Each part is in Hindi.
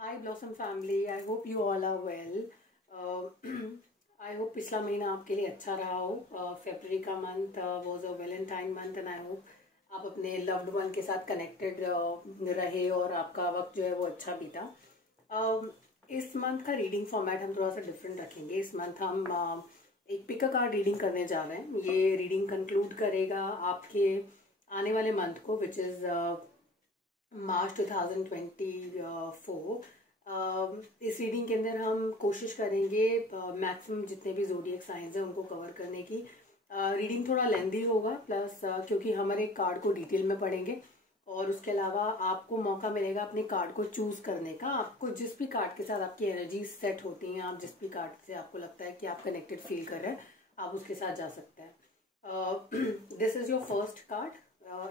Hi Blossom family, I hope you all are well. I hope पिछला महीना आपके लिए अच्छा रहा हो. February का month was a Valentine month and I hope आप अपने loved one के साथ connected रहे और आपका वक्त जो है वो अच्छा बीता. इस मंथ का रीडिंग फॉर्मेट हम थोड़ा सा डिफरेंट रखेंगे. इस मंथ हम एक पिक अ कार्ड रीडिंग करने जा रहे हैं. ये रीडिंग कंक्लूड करेगा आपके आने वाले मंथ को, विच इज़ मार्च 2024. इस रीडिंग के अंदर हम कोशिश करेंगे मैक्सिमम जितने भी ज़ोडिएक साइंस हैं उनको कवर करने की. रीडिंग थोड़ा लेंदी होगा प्लस क्योंकि हम हर एक कार्ड को डिटेल में पढ़ेंगे और उसके अलावा आपको मौका मिलेगा अपने कार्ड को चूज़ करने का. आपको जिस भी कार्ड के साथ आपकी एनर्जी सेट होती हैं, आप जिस भी कार्ड से आपको लगता है कि आप कनेक्टेड फील कर रहे हैं, आप उसके साथ जा सकते हैं. This is your first card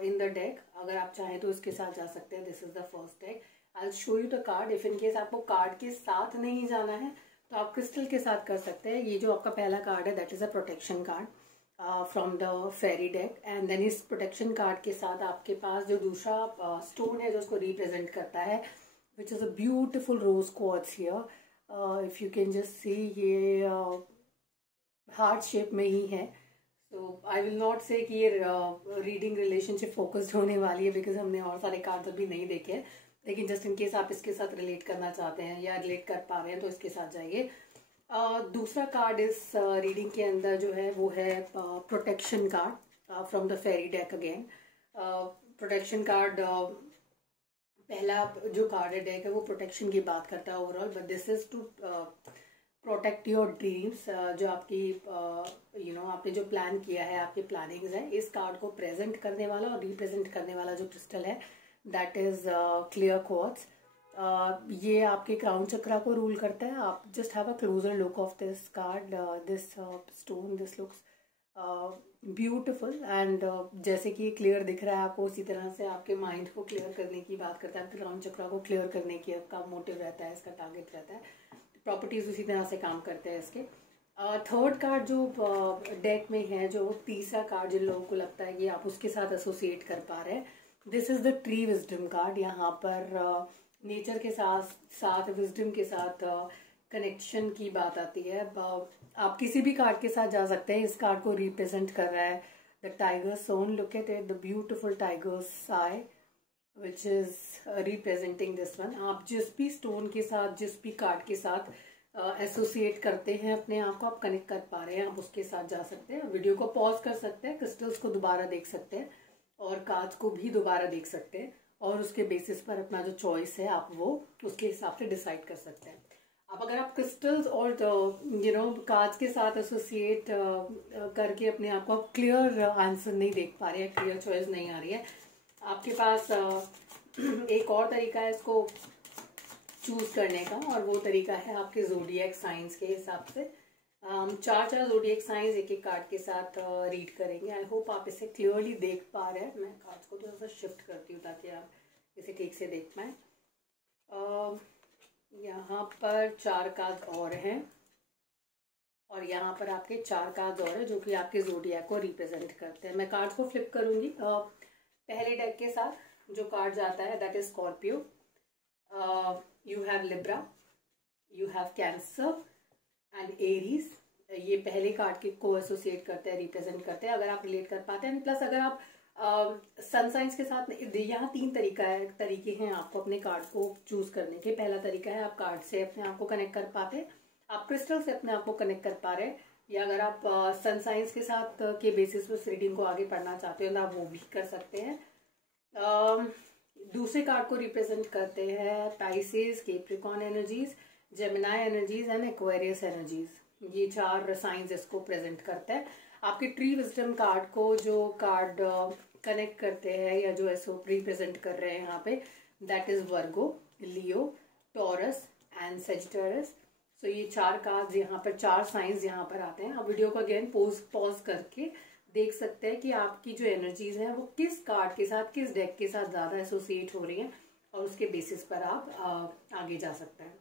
in the deck. अगर आप चाहें तो इसके साथ जा सकते हैं. This is the first deck. I will show you the card. If in case आपको कार्ड के साथ नहीं जाना है तो आप क्रिस्टल के साथ कर सकते हैं. ये जो आपका पहला कार्ड है that is a protection card from the fairy deck. And then इस प्रोटेक्शन कार्ड के साथ आपके पास जो दूसरा स्टोन है जो उसको रिप्रेजेंट करता है, which is a beautiful rose quartz here. If you can just see, ये हार्ट शेप में ही है. तो आई विल नॉट से कि ये रीडिंग रिलेशनशिप फोकस्ड होने वाली है बिकॉज हमने और सारे कार्ड्स अभी नहीं देखे हैं. लेकिन जस्ट इन केस आप इसके साथ रिलेट करना चाहते हैं या रिलेट कर पा रहे हैं तो इसके साथ जाइए. दूसरा कार्ड इस रीडिंग के अंदर जो है वो है protection card from the fairy deck again. Protection card पहला जो कार्ड है डेक है वो प्रोटेक्शन की बात करता है overall, but this is to protect your dreams. जो आपकी आपने जो प्लान किया है, आपकी प्लानिंग्स है, इस कार्ड को प्रेजेंट करने वाला और रिप्रेजेंट करने वाला जो क्रिस्टल है दैट इज क्लियर क्वार्ट्ज. ये आपके क्राउन चक्रा को रूल करता है. आप just have a closure look of this card. This stone, this looks beautiful and जैसे कि ये क्लियर दिख रहा है आपको, उसी तरह से आपके माइंड को क्लियर करने की बात करता है. आपके क्राउन चक्रा को क्लियर करने की आपका मोटिव रहता है, इसका टारगेट रहता है. प्रॉपर्टीज उसी तरह से काम करते हैं इसके. थर्ड कार्ड जो डेक में है, जो तीसरा कार्ड जिन लोगों को लगता है कि आप उसके साथ एसोसिएट कर पा रहे हैं, this is the tree wisdom card. यहाँ पर नेचर के साथ साथ विजडम के साथ कनेक्शन की बात आती है. आप किसी भी कार्ड के साथ जा सकते हैं. इस कार्ड को रिप्रेजेंट कर रहा है the tiger stone. Look at it, the beautiful tiger's eye which is representing this one. आप जिस भी स्टोन के साथ, जिस भी कार्ड के साथ एसोसिएट करते हैं अपने आप को, आप कनेक्ट कर पा रहे हैं, आप उसके साथ जा सकते हैं. वीडियो को पॉज कर सकते हैं, क्रिस्टल्स को दोबारा देख सकते हैं और कार्ड्स को भी दोबारा देख सकते हैं और उसके बेसिस पर अपना जो चॉइस है आप वो उसके हिसाब से डिसाइड कर सकते हैं. अब अगर आप क्रिस्टल्स और कार्ड्स के साथ एसोसिएट करके अपने आप को क्लियर आंसर नहीं देख पा रहे हैं, क्लियर चॉइस नहीं आ रही है, आपके पास एक और तरीका है इसको चूज करने का, और वो तरीका है आपके ज़ोडिएक साइंस के हिसाब से. हम चार ज़ोडिएक साइंस एक एक कार्ड के साथ रीड करेंगे. आई होप आप इसे क्लियरली देख पा रहे हैं. मैं कार्ड्स को थोड़ा सा शिफ्ट करती हूँ ताकि आप इसे ठीक से देख पाएँ. यहाँ पर चार कार्ड और हैं और यहाँ पर आपके चार कार्ड और हैं जो कि आपके ज़ोडिएक को रिप्रेजेंट करते हैं. मैं कार्ड्स को फ्लिप करूँगी. पहले डेक के साथ जो कार्ड जाता है that is Scorpio. You have Libra, you have cancer and Aries. ये पहले कार्ड के को एसोसिएट करते हैं, रिप्रेजेंट करते हैं, अगर आप रिलेट कर पाते हैं. प्लस अगर आप सन साइंस के साथ, यहाँ तीन तरीके हैं आपको अपने कार्ड को चूज करने के. पहला तरीका है आप कार्ड से अपने आप को कनेक्ट कर पाते हैं, आप क्रिस्टल से अपने आप को कनेक्ट कर पा रहे हैं, या अगर आप सन साइंस के साथ के बेसिस पर रीडिंग को आगे पढ़ना चाहते हो तो आप वो भी कर सकते हैं. दूसरे कार्ड को रिप्रेजेंट करते हैं Pisces, Capricorn energies, Gemini energies and Aquarius energies. ये चार साइंस इसको प्रेजेंट करते हैं. आपके ट्री विजडम कार्ड को जो कार्ड कनेक्ट करते हैं या जो ऐसो रिप्रेजेंट कर रहे हैं यहाँ पे, that is Virgo, Leo, Taurus and Sagittarius. So ये चार कार्ड्स यहाँ पर, चार साइंस यहाँ पर आते हैं. आप वीडियो को अगेन पॉज करके देख सकते हैं कि आपकी जो एनर्जीज हैं वो किस कार्ड के साथ, किस डेक के साथ ज्यादा एसोसिएट हो रही हैं और उसके बेसिस पर आप आगे जा सकते हैं.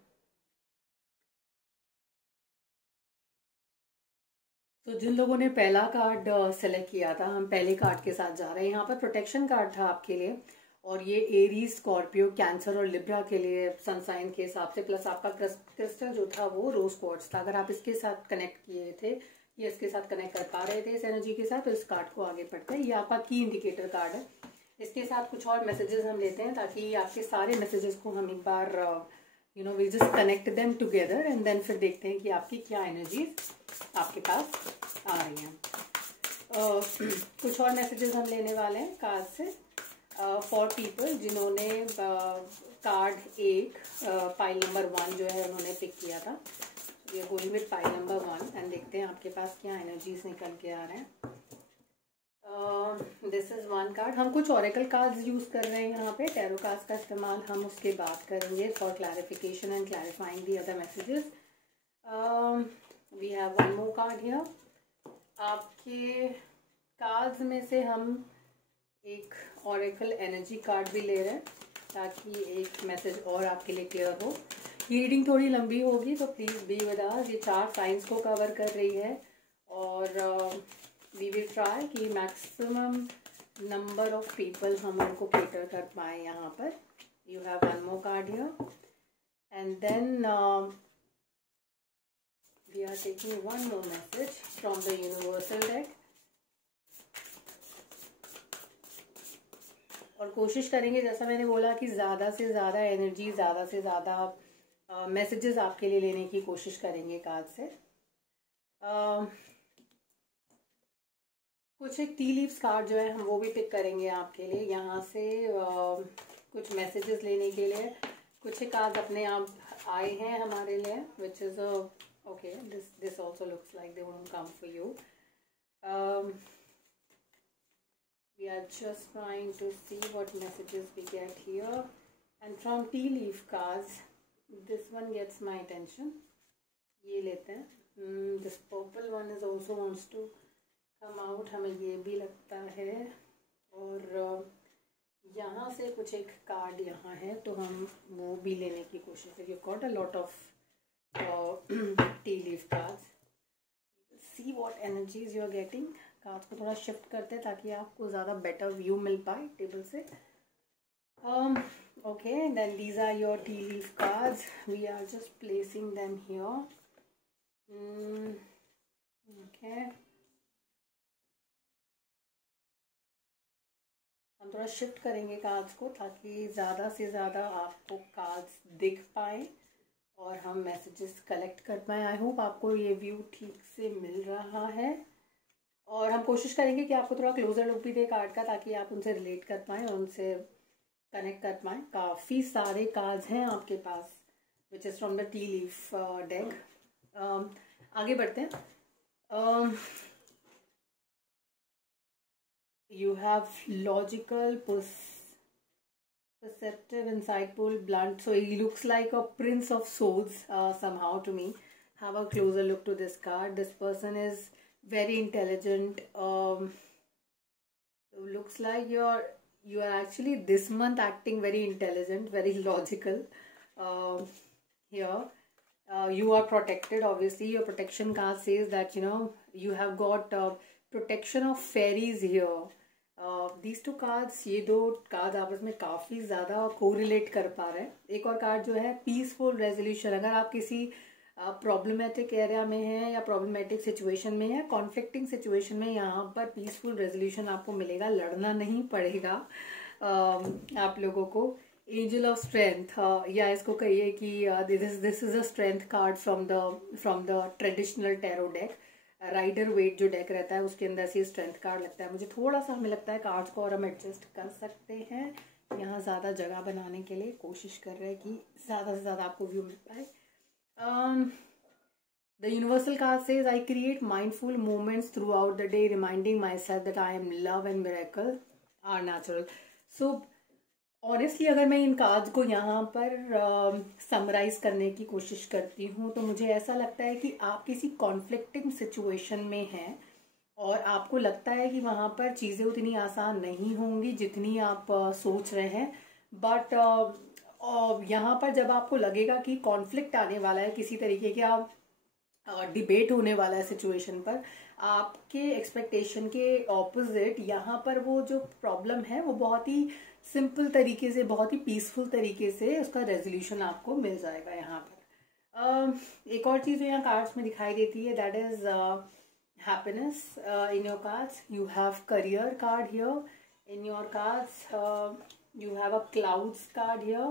तो जिन लोगों ने पहला कार्ड सेलेक्ट किया था, हम पहले कार्ड के साथ जा रहे हैं. यहाँ पर प्रोटेक्शन कार्ड था आपके लिए और ये एरीज, स्कॉर्पियो, कैंसर और लिब्रा के लिए सन साइन के हिसाब से, प्लस आपका क्रिस्टल जो था वो रोज क्वार्ट्ज था। अगर आप इसके साथ कनेक्ट किए थे या इसके साथ कनेक्ट कर पा रहे थे इस एनर्जी के साथ, तो इस कार्ड को आगे बढ़ते हैं। ये आपका की इंडिकेटर कार्ड है। इसके साथ कुछ और मैसेजेस हम लेते हैं ताकि आपके सारे मैसेजेस को हम एक बार we just connect them together and then फिर देखते हैं कि आपकी क्या एनर्जीज आपके पास आ रही हैं। कुछ और मैसेजेस हम लेने वाले हैं कार्ड से फॉर पीपल जिन्होंने कार्ड 1 पाइल नंबर 1 जो है उन्होंने पिक किया था। We are going with pile number 1 and देखते हैं आपके पास क्या एनर्जीज निकल के आ रहे हैं। This is 1 card. हम कुछ ओरेकल कार्ड्स यूज कर रहे हैं यहाँ पे, टैरो कार्ड्स का इस्तेमाल हम उसके बाद करेंगे for clarification and clarifying the other messages. We have 1 more card here. आपके कार्ड्स में से हम एक ओरेकल एनर्जी कार्ड भी ले रहे हैं ताकि एक मैसेज और आपके लिए क्लियर हो। ये रीडिंग थोड़ी लंबी होगी तो प्लीज़ बी विद अस। ये 4 साइंस को कवर कर रही है और वी विल ट्राई कि मैक्सिमम नंबर ऑफ पीपल हम उनको केटर कर पाए यहाँ पर। You have 1 more card here and then we are taking 1 more message from the universal deck और कोशिश करेंगे, जैसा मैंने बोला, कि ज़्यादा से ज़्यादा एनर्जी, ज़्यादा से ज़्यादा मैसेजेस आपके लिए लेने की कोशिश करेंगे कार्ड से। कुछ एक टी लीव्स कार्ड जो है हम वो भी पिक करेंगे आपके लिए यहाँ से कुछ मैसेजेस लेने के लिए। कुछ एक कार्ड अपने आप आए हैं हमारे लिए which is okay, this also looks like they won't come for you. We are just trying to see what messages we get here, and from tea leaf cards this one gets my attention. ये लेते हैं। This purple one is also wants to come out, हमें ये भी लगता है। और यहाँ से कुछ एक कार्ड यहाँ है तो हम वो भी लेने की कोशिश करें। You got a lot of tea leaf cards. See what energies you are getting. Cards को थोड़ा शिफ्ट करते हैं ताकि आपको ज़्यादा बेटर व्यू मिल पाए टेबल से। Okay, then these are your tea leaf cards. We are just placing them here. Okay, हम थोड़ा शिफ्ट करेंगे कार्ड्स को ताकि ज़्यादा से ज़्यादा आपको कार्ड्स दिख पाए और हम मैसेजेस कलेक्ट कर पाए। आई होप आपको ये व्यू ठीक से मिल रहा है और हम कोशिश करेंगे कि आपको थोड़ा क्लोजर लुक भी दे कार्ड का ताकि आप उनसे रिलेट कर पाएँ और उनसे कनेक्ट कर पाएँ। काफ़ी सारे कार्ड्स हैं आपके पास which is from the tea leaf deck. आगे बढ़ते हैं। You have logical, perceptive, insightful, blunt. So he looks like a prince of swords somehow to me. Have a closer look to this card. This person is very intelligent. Looks like you are actually this month acting very intelligent, very logical. Here you are protected. Obviously your protection card says that you have got protection of fairies here. These 2 cards, ये 2 कार्ड आपस में काफ़ी ज़्यादा कोरिलेट कर पा रहे हैं। एक और कार्ड जो है पीसफुल रेजोल्यूशन। अगर आप किसी प्रॉब्लमेटिक एरिया में हैं या प्रॉब्लमेटिक सिचुएशन में या कॉन्फ्लिक्टिंग सिचुएशन में, यहाँ पर पीसफुल रेजोल्यूशन आपको मिलेगा, लड़ना नहीं पड़ेगा आप लोगों को। एंजल ऑफ स्ट्रेंथ, या इसको कहिए कि this is a strength card from the traditional tarot deck. Rider Waite जो डेक रहता है उसके अंदर से स्ट्रेंथ कार्ड लगता है मुझे। थोड़ा सा हमें लगता है कार्ड्स को और हम एडजस्ट कर सकते हैं यहाँ ज़्यादा जगह बनाने के लिए। कोशिश कर रहे हैं कि ज़्यादा से ज़्यादा आपको व्यू मिल पाए। The universal card says, I create mindful moments throughout the day, reminding myself that I am love and miracle are natural. So, honestly अगर मैं इन कार्ड्स को यहाँ पर समराइज करने की कोशिश करती हूँ तो मुझे ऐसा लगता है कि आप किसी कॉन्फ्लिक्टिंग सिचुएशन में हैं और आपको लगता है कि वहाँ पर चीज़ें उतनी आसान नहीं होंगी जितनी आप सोच रहे हैं। बट यहाँ पर जब आपको लगेगा कि कॉन्फ्लिक्ट आने वाला है, किसी तरीके का डिबेट होने वाला है सिचुएशन पर, आपके एक्सपेक्टेशन के ऑपोजिट यहाँ पर वो जो प्रॉब्लम है वो बहुत ही सिंपल तरीके से, बहुत ही पीसफुल तरीके से उसका रेजोल्यूशन आपको मिल जाएगा यहाँ पर। एक और चीज़ जो यहाँ कार्ड्स में दिखाई देती है, that is happiness in your cards. You have career card here. In your cards, you have a clouds card here.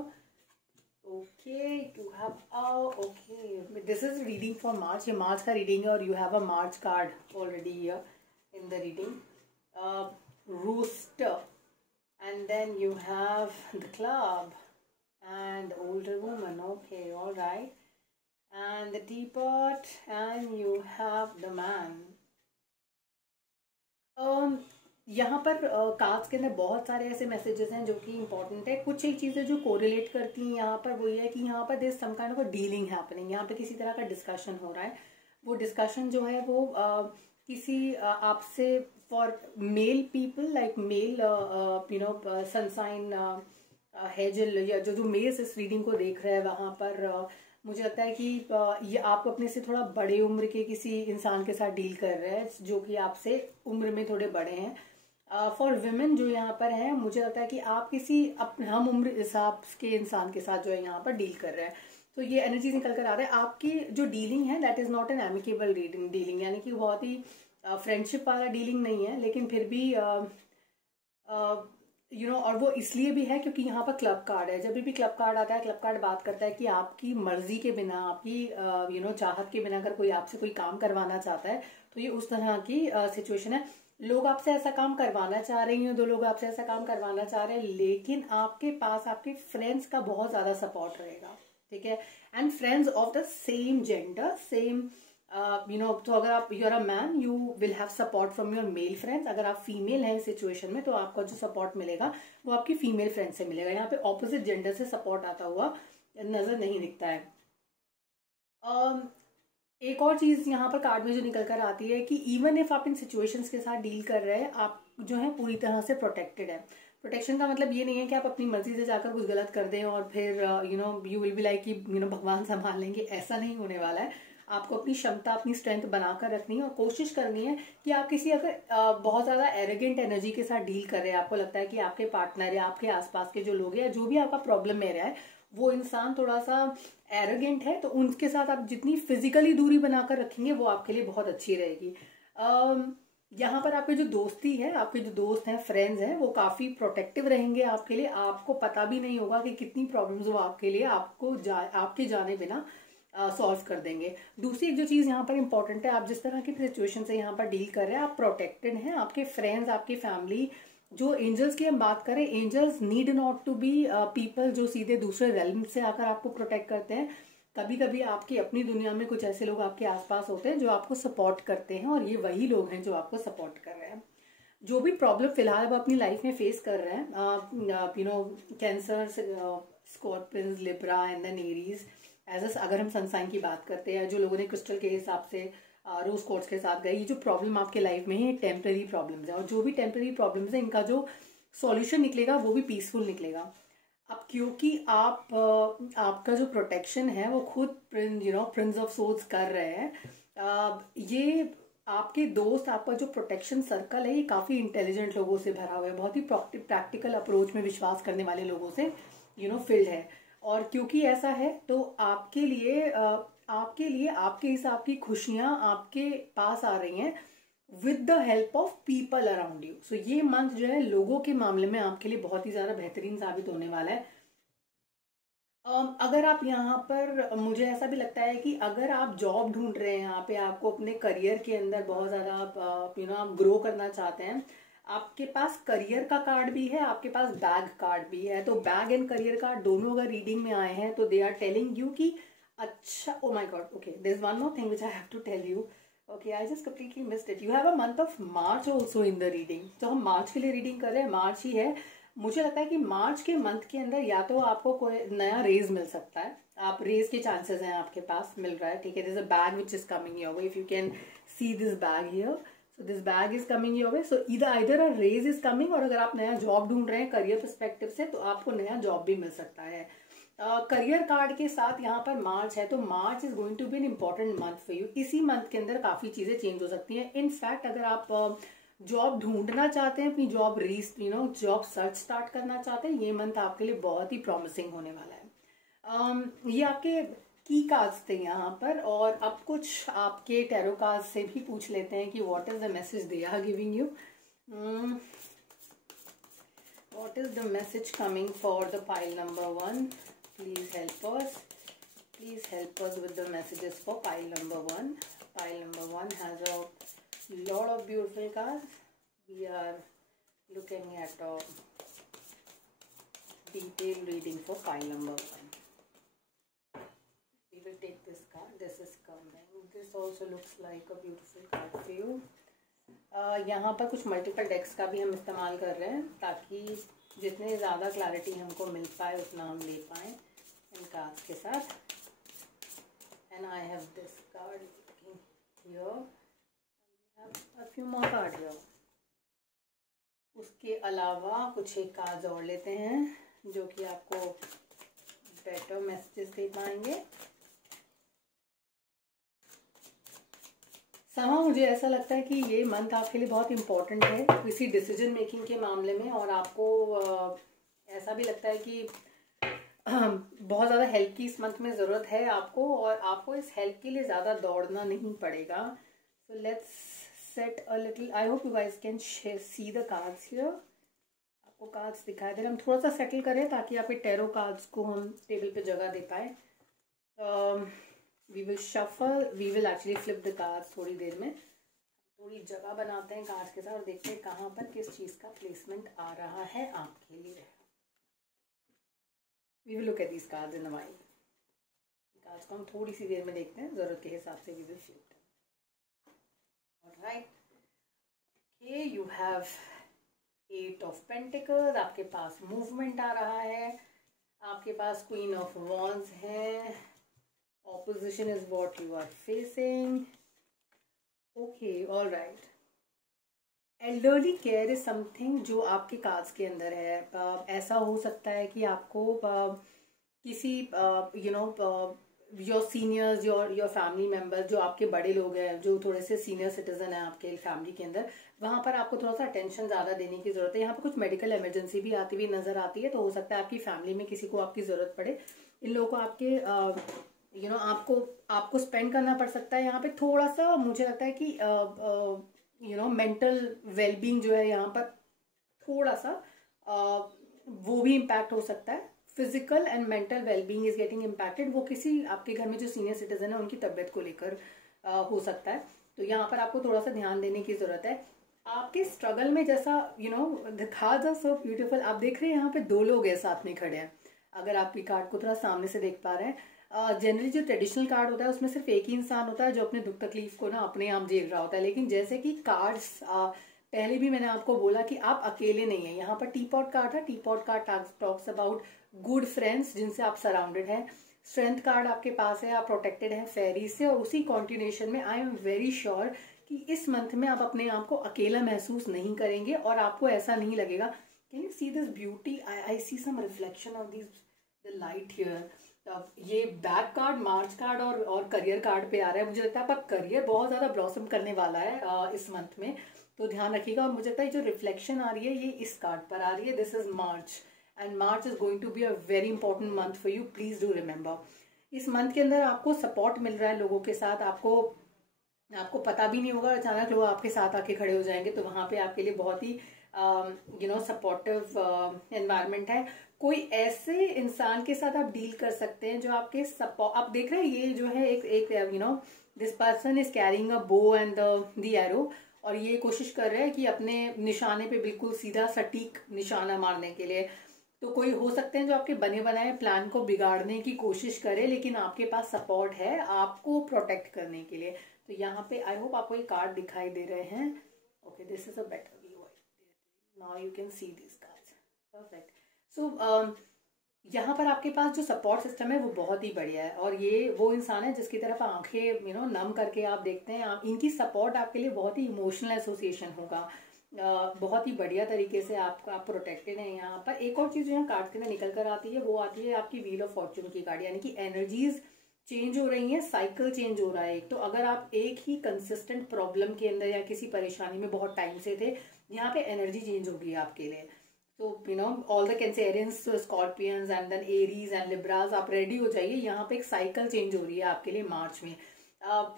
Okay, you have okay. This is reading for March. ये March का reading है और you have a March card already here in the reading. Rooster, and then you have the club and older woman. Okay, all right. And the teapot, and you have the man. यहाँ पर कार्ड्स के अंदर बहुत सारे ऐसे मैसेजेस हैं जो कि इंपॉर्टेंट है। कुछ एक चीज़ें जो कोरिलेट करती हैं यहाँ पर वो ये है कि यहाँ पर there some kind of dealing happening. यहाँ पे किसी तरह का डिस्कशन हो रहा है। वो डिस्कशन जो है वो किसी आपसे for male people like male sun sign है जो मेल्स इस रीडिंग को देख रहे हैं, वहाँ पर मुझे लगता है कि ये आप अपने से थोड़ा बड़े उम्र के किसी इंसान के साथ डील कर रहे हैं जो कि आपसे उम्र में थोड़े बड़े हैं। फॉर विमेन जो यहाँ पर है, मुझे लगता है कि आप किसी हम उम्र हिसाब के इंसान के साथ जो है यहाँ पर डील कर रहे हैं। तो ये एनर्जी निकल कर आ रहा है। आपकी जो डीलिंग है that is not an amicable dealing, यानी कि बहुत ही फ्रेंडशिप वाला डीलिंग नहीं है, लेकिन फिर भी और वो इसलिए भी है क्योंकि यहाँ पर क्लब कार्ड है। जब भी क्लब कार्ड आता है, क्लब कार्ड बात करता है कि आपकी मर्जी के बिना, आपकी चाहत के बिना अगर कोई आपसे कोई काम करवाना चाहता है तो ये उस तरह की सिचुएशन है। लोग आपसे ऐसा काम करवाना चाह रही हैं, दो लोग आपसे ऐसा काम करवाना चाह रहे हैं, लेकिन आपके पास आपके फ्रेंड्स का बहुत ज़्यादा सपोर्ट रहेगा, ठीक है। And friends of the same gender, same तो अगर आप you are a man, you will have support from your male friends. अगर आप फीमेल हैं इस सिचुएशन में तो आपका जो सपोर्ट मिलेगा वो आपकी फीमेल फ्रेंड से मिलेगा। यहाँ पे ऑपोजिट जेंडर से सपोर्ट आता हुआ नजर नहीं दिखता है। एक और चीज यहाँ पर कार्ड में जो निकल कर आती है कि इवन इफ आप इन सिचुएशंस के साथ डील कर रहे हैं, आप जो है पूरी तरह से प्रोटेक्टेड है। प्रोटेक्शन का मतलब ये नहीं है कि आप अपनी मर्जी से जाकर कुछ गलत कर दें और फिर यू विल बी लाइक कि भगवान संभाल लेंगे, ऐसा नहीं होने वाला है। आपको अपनी क्षमता, अपनी स्ट्रेंथ बनाकर रखनी है और कोशिश करनी है कि आप किसी अगर बहुत ज़्यादा एरोगेंट एनर्जी के साथ डील कर रहे हैं, आपको लगता है कि आपके पार्टनर या आपके आसपास के जो लोग हैं, जो भी आपका प्रॉब्लम में रहा है, वो इंसान थोड़ा सा एरोगेंट है, तो उनके साथ आप जितनी फिजिकली दूरी बनाकर रखेंगे वो आपके लिए बहुत अच्छी रहेगी। यहाँ पर आपके जो दोस्ती है, आपके जो दोस्त हैं, फ्रेंड्स हैं, वो काफ़ी प्रोटेक्टिव रहेंगे आपके लिए। आपको पता भी नहीं होगा कि कितनी प्रॉब्लम्स वो आपके लिए आपके जाने बिना सॉल्व कर देंगे। दूसरी एक जो चीज़ यहाँ पर इंपॉर्टेंट है, आप जिस तरह की सिचुएशन से यहाँ पर डील कर रहे हैं, आप प्रोटेक्टेड हैं। आपके फ्रेंड्स, आपकी फैमिली, जो एंजल्स की हम बात करें, angels need not to be people जो सीधे दूसरे रेलम से आकर आपको प्रोटेक्ट करते हैं। कभी कभी आपकी अपनी दुनिया में कुछ ऐसे लोग आपके आसपास होते हैं जो आपको सपोर्ट करते हैं, और ये वही लोग हैं जो आपको सपोर्ट कर रहे हैं। जो भी प्रॉब्लम फिलहाल वो अपनी लाइफ में फेस कर रहे हैं, Cancer, Scorpions, Libra and then Aries, अगर हम सनसाइन की बात करते हैं, जो लोगों ने क्रिस्टल के हिसाब से रोज कोर्ट्स के साथ गए, ये जो प्रॉब्लम आपके लाइफ में है, टेम्पररी प्रॉब्लम्स है, और जो भी टेम्पररी प्रॉब्लम्स है, इनका जो सॉल्यूशन निकलेगा वो भी पीसफुल निकलेगा। अब क्योंकि आपका जो प्रोटेक्शन है वो खुद प्रिंस ऑफ सोल्स कर रहे हैं, ये आपके दोस्त, आपका जो प्रोटेक्शन सर्कल है, ये काफ़ी इंटेलिजेंट लोगों से भरा हुआ है, बहुत ही प्रैक्टिकल अप्रोच में विश्वास करने वाले लोगों से फिल्ड है। और क्योंकि ऐसा है तो आपके लिए आपके हिसाब की खुशियां आपके पास आ रही हैं with the help of people around you. So ये मंथ जो है लोगों के मामले में आपके लिए बहुत ही ज्यादा बेहतरीन साबित होने वाला है। अगर आप यहाँ पर, मुझे ऐसा भी लगता है कि अगर आप जॉब ढूंढ रहे हैं, यहाँ पे आपको अपने करियर के अंदर बहुत ज़्यादा आप ग्रो करना चाहते हैं, आपके पास करियर का कार्ड भी है, आपके पास बैग कार्ड भी है। तो बैग एंड करियर कार्ड दोनों अगर रीडिंग में आए हैं तो दे आर टेलिंग यू कि अच्छा, oh my God, okay, there is one more thing which I have to tell you. Okay, I just completely missed it. You have a month of March also in the reading. तो हम मार्च के लिए रीडिंग कर रहे हैं, मार्च ही है। मुझे लगता है कि मार्च के मंथ के अंदर या तो आपको कोई नया रेज मिल सकता है, आप रेज के चांसेस हैं, आपके पास मिल रहा है, ठीक है। This a bag which is coming your way, if you can see this bag here, so this bag is coming your way. So इधर अ रेज इज कमिंग, और अगर आप नया जॉब ढूंढ रहे हैं करियर पर्सपेक्टिव से, तो आपको नया जॉब भी मिल सकता है। करियर कार्ड के साथ यहाँ पर मार्च है, तो March is going to be an important month for you. इसी मंथ के अंदर काफ़ी चीज़ें चेंज हो सकती हैं। इनफैक्ट अगर आप जॉब ढूंढना चाहते हैं, अपनी जॉब जॉब सर्च स्टार्ट करना चाहते हैं, ये मंथ आपके लिए बहुत ही प्रॉमिसिंग होने वाला है। ये आपके की कार्ड्स थे यहाँ पर, और अब कुछ आपके टैरो कार्ड्स से भी पूछ लेते हैं कि what is the message they are giving you. What is the message coming for the pile number 1? Please help us. Please help us with the messages for pile number 1. Pile number 1 has a lot of beautiful cards. We are looking at a detailed reading for pile number 1. We will take this card. This is coming. This also looks like a beautiful card for you. यहाँ पर कुछ मल्टीपल डेक्स का भी हम इस्तेमाल कर रहे हैं, ताकि जितने ज़्यादा क्लैरिटी हमको मिल पाए उतना हम ले पाएँ इन कार्ड्स के साथ। And I have this card here, have a few more card here. उसके अलावा कुछ एक कार्ड और लेते हैं जो कि आपको बेटर मैसेजेस दे पाएंगे। समा मुझे ऐसा लगता है कि ये मंथ आपके लिए बहुत इम्पोर्टेंट है किसी डिसीजन मेकिंग के मामले में, और आपको ऐसा भी लगता है कि बहुत ज़्यादा हेल्प की इस मंथ में ज़रूरत है आपको, और आपको इस हेल्प के लिए ज़्यादा दौड़ना नहीं पड़ेगा। So let's set a little, I hope you guys can see the cards here. आपको कार्ड्स दिखाई दे रहे, हम थोड़ा सा सेटल करें ताकि आपके टैरो कार्ड्स को हम टेबल पे जगह दे पाए। We will shuffle, we will actually flip the cards थोड़ी देर में। थोड़ी जगह बनाते हैं कार्ड्स के साथ और देखते हैं कहाँ पर किस चीज़ का प्लेसमेंट आ रहा है आपके लिए। We will look at these cards in a while. Cards को हम थोड़ी सी देर में देखते हैं, ज़रूरत के हिसाब से we will flip. Alright, okay, you have 8 of pentacles. आपके पास मूवमेंट आ रहा है, आपके पास क्वीन ऑफ वॉन्ड्स है। Opposition is what you are facing. Okay, all right. Elderly care is something जो आपके कार्ड्स के अंदर है। ऐसा हो सकता है कि आपको किसी your seniors, your family members, जो आपके बड़े लोग हैं, जो थोड़े से सीनियर सिटीजन हैं आपके फैमिली के अंदर, वहाँ पर आपको थोड़ा सा अटेंशन ज़्यादा देने की ज़रूरत है। यहाँ पर कुछ मेडिकल इमरजेंसी भी आती हुई नज़र आती है, तो हो सकता है आपकी फैमिली में किसी को आपकी ज़रूरत पड़े। इन लोगों को आपके आपको स्पेंड करना पड़ सकता है। यहाँ पे थोड़ा सा मुझे लगता है कि मेंटल वेलबींग जो है यहाँ पर थोड़ा सा वो भी इम्पैक्ट हो सकता है। Physical and mental wellbeing is getting impacted. वो किसी आपके घर में जो सीनियर सिटीजन है उनकी तबीयत को लेकर हो सकता है, तो यहाँ पर आपको थोड़ा सा ध्यान देने की जरूरत है। आपके स्ट्रगल में जैसा the cards are so beautiful. आप देख रहे हैं यहाँ पे 2 लोग हैं साथ में खड़े हैं। अगर आपकी कार्ड को थोड़ा सामने से देख पा रहे हैं, जनरली जो ट्रेडिशनल कार्ड होता है उसमें सिर्फ एक ही इंसान होता है जो अपने दुख तकलीफ को ना अपने आप झेल रहा होता है। लेकिन जैसे कि कार्ड्स पहले भी मैंने आपको बोला कि आप अकेले नहीं है। यहाँ पर टीपॉट कार्ड है। Teapot card talks about good friends जिनसे आप सराउंडेड हैं। स्ट्रेंथ कार्ड आपके पास है, आप प्रोटेक्टेड हैं फेरी से। और उसी कॉन्टिन्यूशन में आई एम वेरी श्योर कि इस मंथ में आप अपने आप को अकेला महसूस नहीं करेंगे और आपको ऐसा नहीं लगेगा। Can you see this beauty? I see some reflection of this the light here. अब ये बैक कार्ड, मार्च कार्ड और करियर कार्ड पे आ रहा है। मुझे लगता है आपका करियर बहुत ज़्यादा ब्लॉसम करने वाला है इस मंथ में, तो ध्यान रखिएगा। और मुझे लगता है जो रिफ्लेक्शन आ रही है ये इस कार्ड पर आ रही है। This is March and March is going to be a very important month for you. Please do remember, इस मंथ के अंदर आपको सपोर्ट मिल रहा है लोगों के साथ। आपको पता भी नहीं होगा, अचानक लोग आपके साथ आके खड़े हो जाएंगे, तो वहाँ पे आपके लिए बहुत ही सपोर्टिव एनवायरनमेंट है। कोई ऐसे इंसान के साथ आप डील कर सकते हैं जो आपके सपोर्ट। आप देख रहे हैं ये जो है एक this person is carrying a bow and the arrow, और ये कोशिश कर रहे हैं कि अपने निशाने पे बिल्कुल सीधा सटीक निशाना मारने के लिए। तो कोई हो सकते हैं जो आपके बने बनाए प्लान को बिगाड़ने की कोशिश करे, लेकिन आपके पास सपोर्ट है आपको प्रोटेक्ट करने के लिए। तो यहाँ पे आई होप आपको ये कार्ड दिखाई दे रहे हैं। Okay, this is a better view. Now you can see this cards. Perfect. So यहाँ पर आपके पास जो सपोर्ट सिस्टम है वो बहुत ही बढ़िया है, और ये वो इंसान है जिसकी तरफ आंखें नम करके आप देखते हैं। इनकी सपोर्ट आपके लिए बहुत ही इमोशनल एसोसिएशन होगा। बहुत ही बढ़िया तरीके से आप प्रोटेक्टेड हैं यहाँ पर। एक और चीज़ जो यहाँ कार्ड के अंदर निकल कर आती है वो आती है आपकी व्हील ऑफ फॉर्चून की कार्ड, यानी कि एनर्जीज चेंज हो रही है, साइकिल चेंज हो रहा है। एक तो अगर आप एक ही कंसिस्टेंट प्रॉब्लम के अंदर या किसी परेशानी में बहुत टाइम से थे, यहाँ पे एनर्जी चेंज होगी आपके लिए। तो all the Cancerians, Scorpions and then Aries and Libras, आप रेडी हो जाइए। यहाँ पे एक साइकिल चेंज हो रही है आपके लिए मार्च में।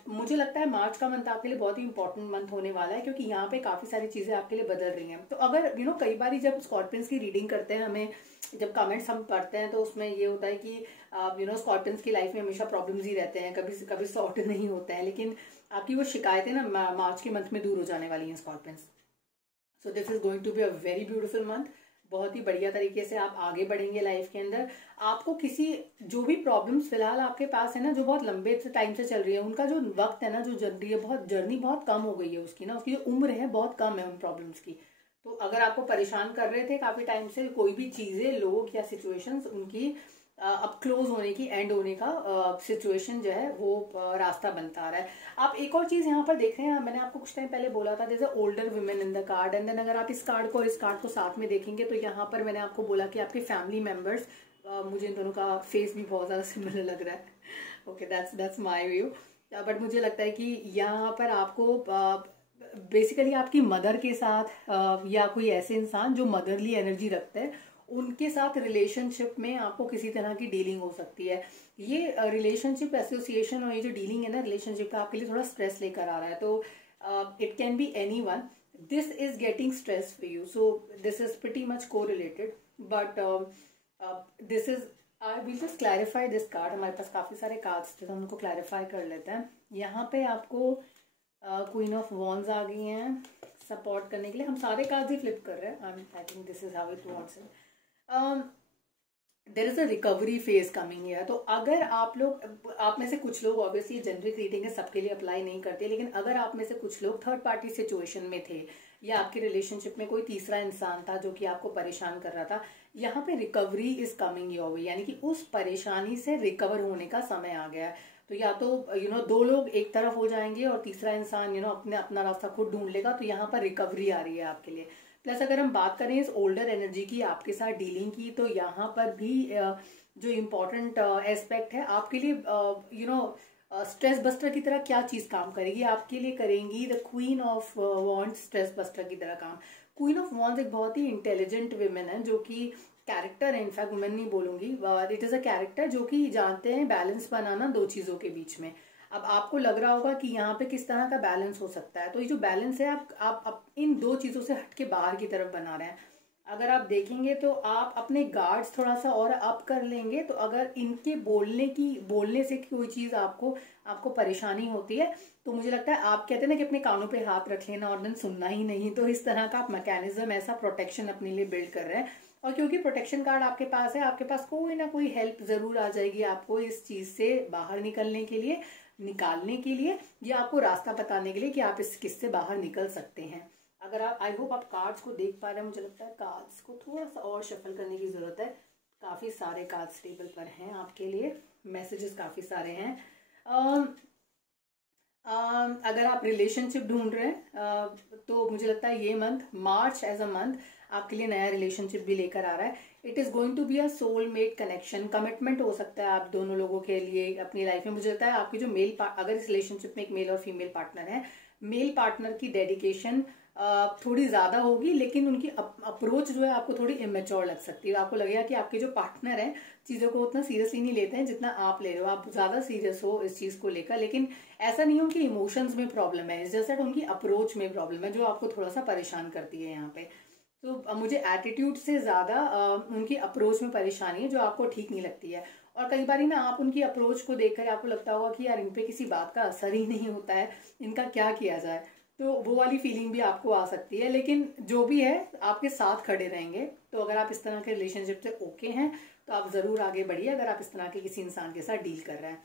मुझे लगता है मार्च का मंथ आपके लिए बहुत ही इंपॉर्टेंट मंथ होने वाला है, क्योंकि यहाँ पे काफी सारी चीजें आपके लिए बदल रही हैं। तो अगर कई बार जब स्कॉर्पियंस की रीडिंग करते हैं, हमें जब कमेंट्स हम पढ़ते हैं तो उसमें ये होता है कि स्कॉर्पियंस की लाइफ में हमेशा प्रॉब्लम्स ही रहते हैं, कभी कभी सॉर्ट नहीं होते हैं, लेकिन आपकी वो शिकायतें ना मार्च के मंथ में दूर हो जाने वाली हैं Scorpions. So this is going to be a very beautiful month. बहुत ही बढ़िया तरीके से आप आगे बढ़ेंगे लाइफ के अंदर। आपको किसी जो भी प्रॉब्लम्स फिलहाल आपके पास है ना, जो बहुत लंबे टाइम से चल रही है, उनका जो वक्त है ना, जो जर्नी बहुत कम हो गई है उसकी ना, उसकी जो उम्र है बहुत कम है उन प्रॉब्लम्स की। तो अगर आपको परेशान कर रहे थे काफी टाइम से कोई भी चीजें, लोग या सिचुएशंस, उनकी अब क्लोज होने की, एंड होने का सिचुएशन जो है वो रास्ता बनता आ रहा है। आप एक और चीज यहाँ पर देख रहे हैं, मैंने आपको कुछ टाइम पहले बोला था जैसे older women in the card, and then अगर आप इस कार्ड को और इस कार्ड को साथ में देखेंगे तो यहाँ पर मैंने आपको बोला कि आपके फैमिली मेंबर्स, मुझे इन दोनों का फेस भी बहुत ज्यादा सिमिलर लग रहा है। Okay, that's my view. But मुझे लगता है कि यहाँ पर आपको बेसिकली आपकी मदर के साथ या कोई ऐसे इंसान जो मदरली एनर्जी रखते हैं, उनके साथ रिलेशनशिप में आपको किसी तरह की डीलिंग हो सकती है। ये रिलेशनशिप एसोसिएशन और ये जो डीलिंग है ना रिलेशनशिप का, आपके लिए थोड़ा स्ट्रेस लेकर आ रहा है। तो it can be anyone, this is getting stress for you, so this is pretty much को related. But this is, I will just clarify this card. हमारे पास काफी सारे कार्ड्स थे तो हम उनको क्लैरिफाई कर लेते हैं। यहाँ पे आपको क्वीन ऑफ वॉन्ड्स आ गई हैं सपोर्ट करने के लिए। हम सारे कार्ड्स ही फ्लिप कर रहे हैं। I think this is how it wants it. There is a recovery phase coming here. तो अगर आप लोग, आप में से कुछ लोग, ऑब्वियसली जेनरिक रीडिंग है, सबके लिए अप्लाई नहीं करती, लेकिन अगर आप में से कुछ लोग थर्ड पार्टी सिचुएशन में थे या आपके रिलेशनशिप में कोई तीसरा इंसान था जो कि आपको परेशान कर रहा था, यहाँ पे रिकवरी इज कमिंग योर वे, यानी कि उस परेशानी से रिकवर होने का समय आ गया है। तो या तो दो लोग एक तरफ हो जाएंगे और तीसरा इंसान अपने अपना रास्ता खुद ढूंढ लेगा। तो यहाँ पर रिकवरी आ रही है आपके लिए। प्लस अगर हम बात करें इस ओल्डर एनर्जी की आपके साथ डीलिंग की, तो यहाँ पर भी जो इम्पोर्टेंट एस्पेक्ट है आपके लिए, स्ट्रेस बस्टर की तरह क्या चीज काम करेगी आपके लिए, करेंगी the queen of wands stress buster की तरह काम। क्वीन ऑफ वॉन्ड्स एक बहुत ही इंटेलिजेंट विमेन है, जो कि कैरेक्टर है, इनफैक्ट वुमेन नहीं बोलूंगी, इट इज अ कैरेक्टर जो कि जानते हैं बैलेंस बनाना दो चीजों के बीच में। अब आपको लग रहा होगा कि यहाँ पे किस तरह का बैलेंस हो सकता है। तो ये जो बैलेंस है आप इन दो चीजों से हटके बाहर की तरफ बना रहे हैं। अगर आप देखेंगे तो आप अपने गार्ड्स थोड़ा सा और अप कर लेंगे। तो अगर इनके बोलने से कोई चीज आपको परेशानी होती है, तो मुझे लगता है आप कहते हैं ना कि अपने कानों पे हाथ रख लेना और देन सुनना ही नहीं, तो इस तरह का आप मैकेनिज्म, ऐसा प्रोटेक्शन अपने लिए बिल्ड कर रहे हैं। और क्योंकि प्रोटेक्शन कार्ड आपके पास है, आपके पास कोई ना कोई हेल्प जरूर आ जाएगी आपको इस चीज से बाहर निकलने के लिए, निकालने के लिए, या आपको रास्ता बताने के लिए कि आप इस किस्से बाहर निकल सकते हैं। अगर आप, आई होप आप कार्ड्स को देख पा रहे हैं। मुझे लगता है कार्ड्स को थोड़ा सा और शफल करने की जरूरत है। काफी सारे कार्ड्स टेबल पर हैं आपके लिए, मैसेजेस काफी सारे हैं। अगर आप रिलेशनशिप ढूंढ रहे हैं तो मुझे लगता है ये month, March as a month, आपके लिए नया रिलेशनशिप भी लेकर आ रहा है। It is going to be a soulmate connection, commitment हो सकता है आप दोनों लोगों के लिए अपनी लाइफ में। मुझे लगता है आपकी जो अगर इस रिलेशनशिप में एक मेल और फीमेल पार्टनर है, मेल पार्टनर की डेडिकेशन थोड़ी ज्यादा होगी, लेकिन उनकी अप्रोच जो है आपको थोड़ी इमेच्योर लग सकती है। आपको लगेगा कि आपके जो पार्टनर हैं चीजों को उतना सीरियसली नहीं लेते हैं जितना आप ले रहे हो, आप ज्यादा सीरियस हो इस चीज को लेकर। लेकिन ऐसा नहीं हो कि इमोशंस में प्रॉब्लम है, जैसे उनकी अप्रोच में प्रॉब्लम है जो आपको थोड़ा सा परेशान करती है यहाँ पे। तो मुझे एटीट्यूड से ज्यादा उनकी अप्रोच में परेशानी है जो आपको ठीक नहीं लगती है। और कई बार ना आप उनकी अप्रोच को देखकर आपको लगता होगा कि यार इन पे किसी बात का असर ही नहीं होता है, इनका क्या किया जाए। तो वो वाली फीलिंग भी आपको आ सकती है। लेकिन जो भी है आपके साथ खड़े रहेंगे। तो अगर आप इस तरह के रिलेशनशिप से ओके हैं तो आप जरूर आगे बढ़िए, अगर आप इस तरह के किसी इंसान के साथ डील कर रहे हैं।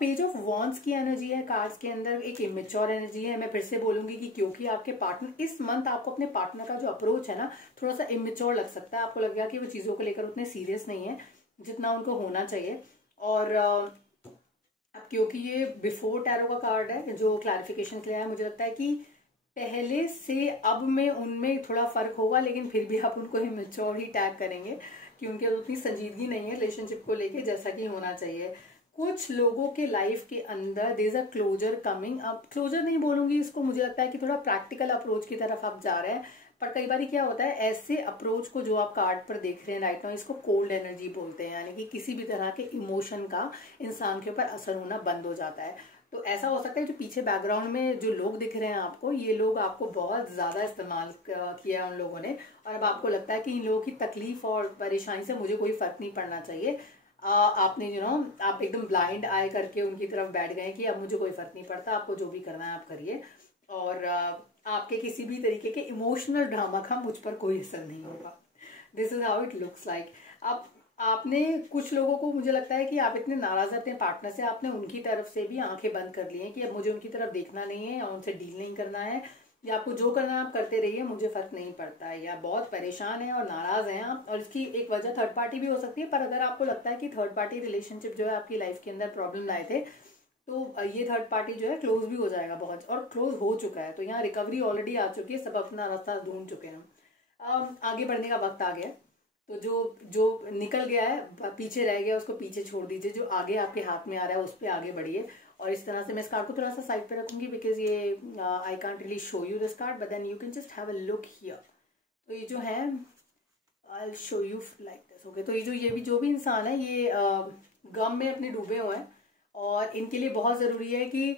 पेज ऑफ वॉन्ड्स की एनर्जी है कार्ड्स के अंदर, एक इमेच्योर एनर्जी है। मैं फिर से बोलूंगी कि क्योंकि आपके पार्टनर इस मंथ, आपको अपने पार्टनर का जो अप्रोच है ना थोड़ा सा इमेच्योर लग सकता है। आपको लगेगा कि वो चीजों को लेकर उतने सीरियस नहीं है जितना उनको होना चाहिए। और अब क्योंकि ये बिफोर टैरो का कार्ड है जो क्लैरिफिकेशन के लिए है, मुझे लगता है कि पहले से अब में उनमें थोड़ा फर्क होगा, लेकिन फिर भी आप उनको इमेच्योर ही टैग करेंगे कि उनके उतनी संजीदगी नहीं है रिलेशनशिप को लेके जैसा कि होना चाहिए। कुछ लोगों के लाइफ के अंदर there is a closure coming. अब क्लोजर नहीं बोलूंगी इसको, मुझे लगता है कि थोड़ा प्रैक्टिकल अप्रोच की तरफ आप जा रहे हैं। पर कई बार क्या होता है, ऐसे अप्रोच को जो आप कार्ड पर देख रहे हैं राइट नाउ, इसको कोल्ड एनर्जी बोलते हैं, यानी कि किसी भी तरह के इमोशन का इंसान के ऊपर असर होना बंद हो जाता है। तो ऐसा हो सकता है जो पीछे बैकग्राउंड में जो लोग दिख रहे हैं आपको, ये लोग आपको बहुत ज्यादा इस्तेमाल किया है उन लोगों ने, और अब आपको लगता है कि इन लोगों की तकलीफ और परेशानी से मुझे कोई फर्क नहीं पड़ना चाहिए। आपने आप एकदम ब्लाइंड आई करके उनकी तरफ बैठ गए कि अब मुझे कोई फर्क नहीं पड़ता, आपको जो भी करना है आप करिए, और आपके किसी भी तरीके के इमोशनल ड्रामा का मुझ पर कोई असर नहीं होगा। This is how it looks like. अब आपने कुछ लोगों को, मुझे लगता है कि आप इतने नाराज रहते हैं पार्टनर से, आपने उनकी तरफ से भी आंखें बंद कर ली हैं कि अब मुझे उनकी तरफ देखना नहीं है या उनसे डील नहीं करना है, या आपको जो करना है आप करते रहिए, मुझे फर्क नहीं पड़ता है, या बहुत परेशान है और नाराज हैं आप, और इसकी एक वजह थर्ड पार्टी भी हो सकती है। पर अगर आपको लगता है कि थर्ड पार्टी रिलेशनशिप जो है आपकी लाइफ के अंदर प्रॉब्लम लाए थे, तो ये थर्ड पार्टी जो है क्लोज भी हो जाएगा बहुत, और क्लोज हो चुका है, तो यहाँ रिकवरी ऑलरेडी आ चुकी है, सब अपना रास्ता ढूंढ चुके हैं। आगे बढ़ने का वक्त आ गया। तो जो जो निकल गया है, पीछे रह गया, उसको पीछे छोड़ दीजिए, जो आगे आपके हाथ में आ रहा है उस पर आगे बढ़िए। और इस तरह से मैं इस कार्ड को थोड़ा सा साइड पे रखूंगी, बिकॉज ये I can't really show you this card, but then you can just have a look here. तो ये जो है, I show you like this. Okay, तो ये भी जो भी इंसान है, ये गम में अपने डूबे हुए हैं, और इनके लिए बहुत जरूरी है कि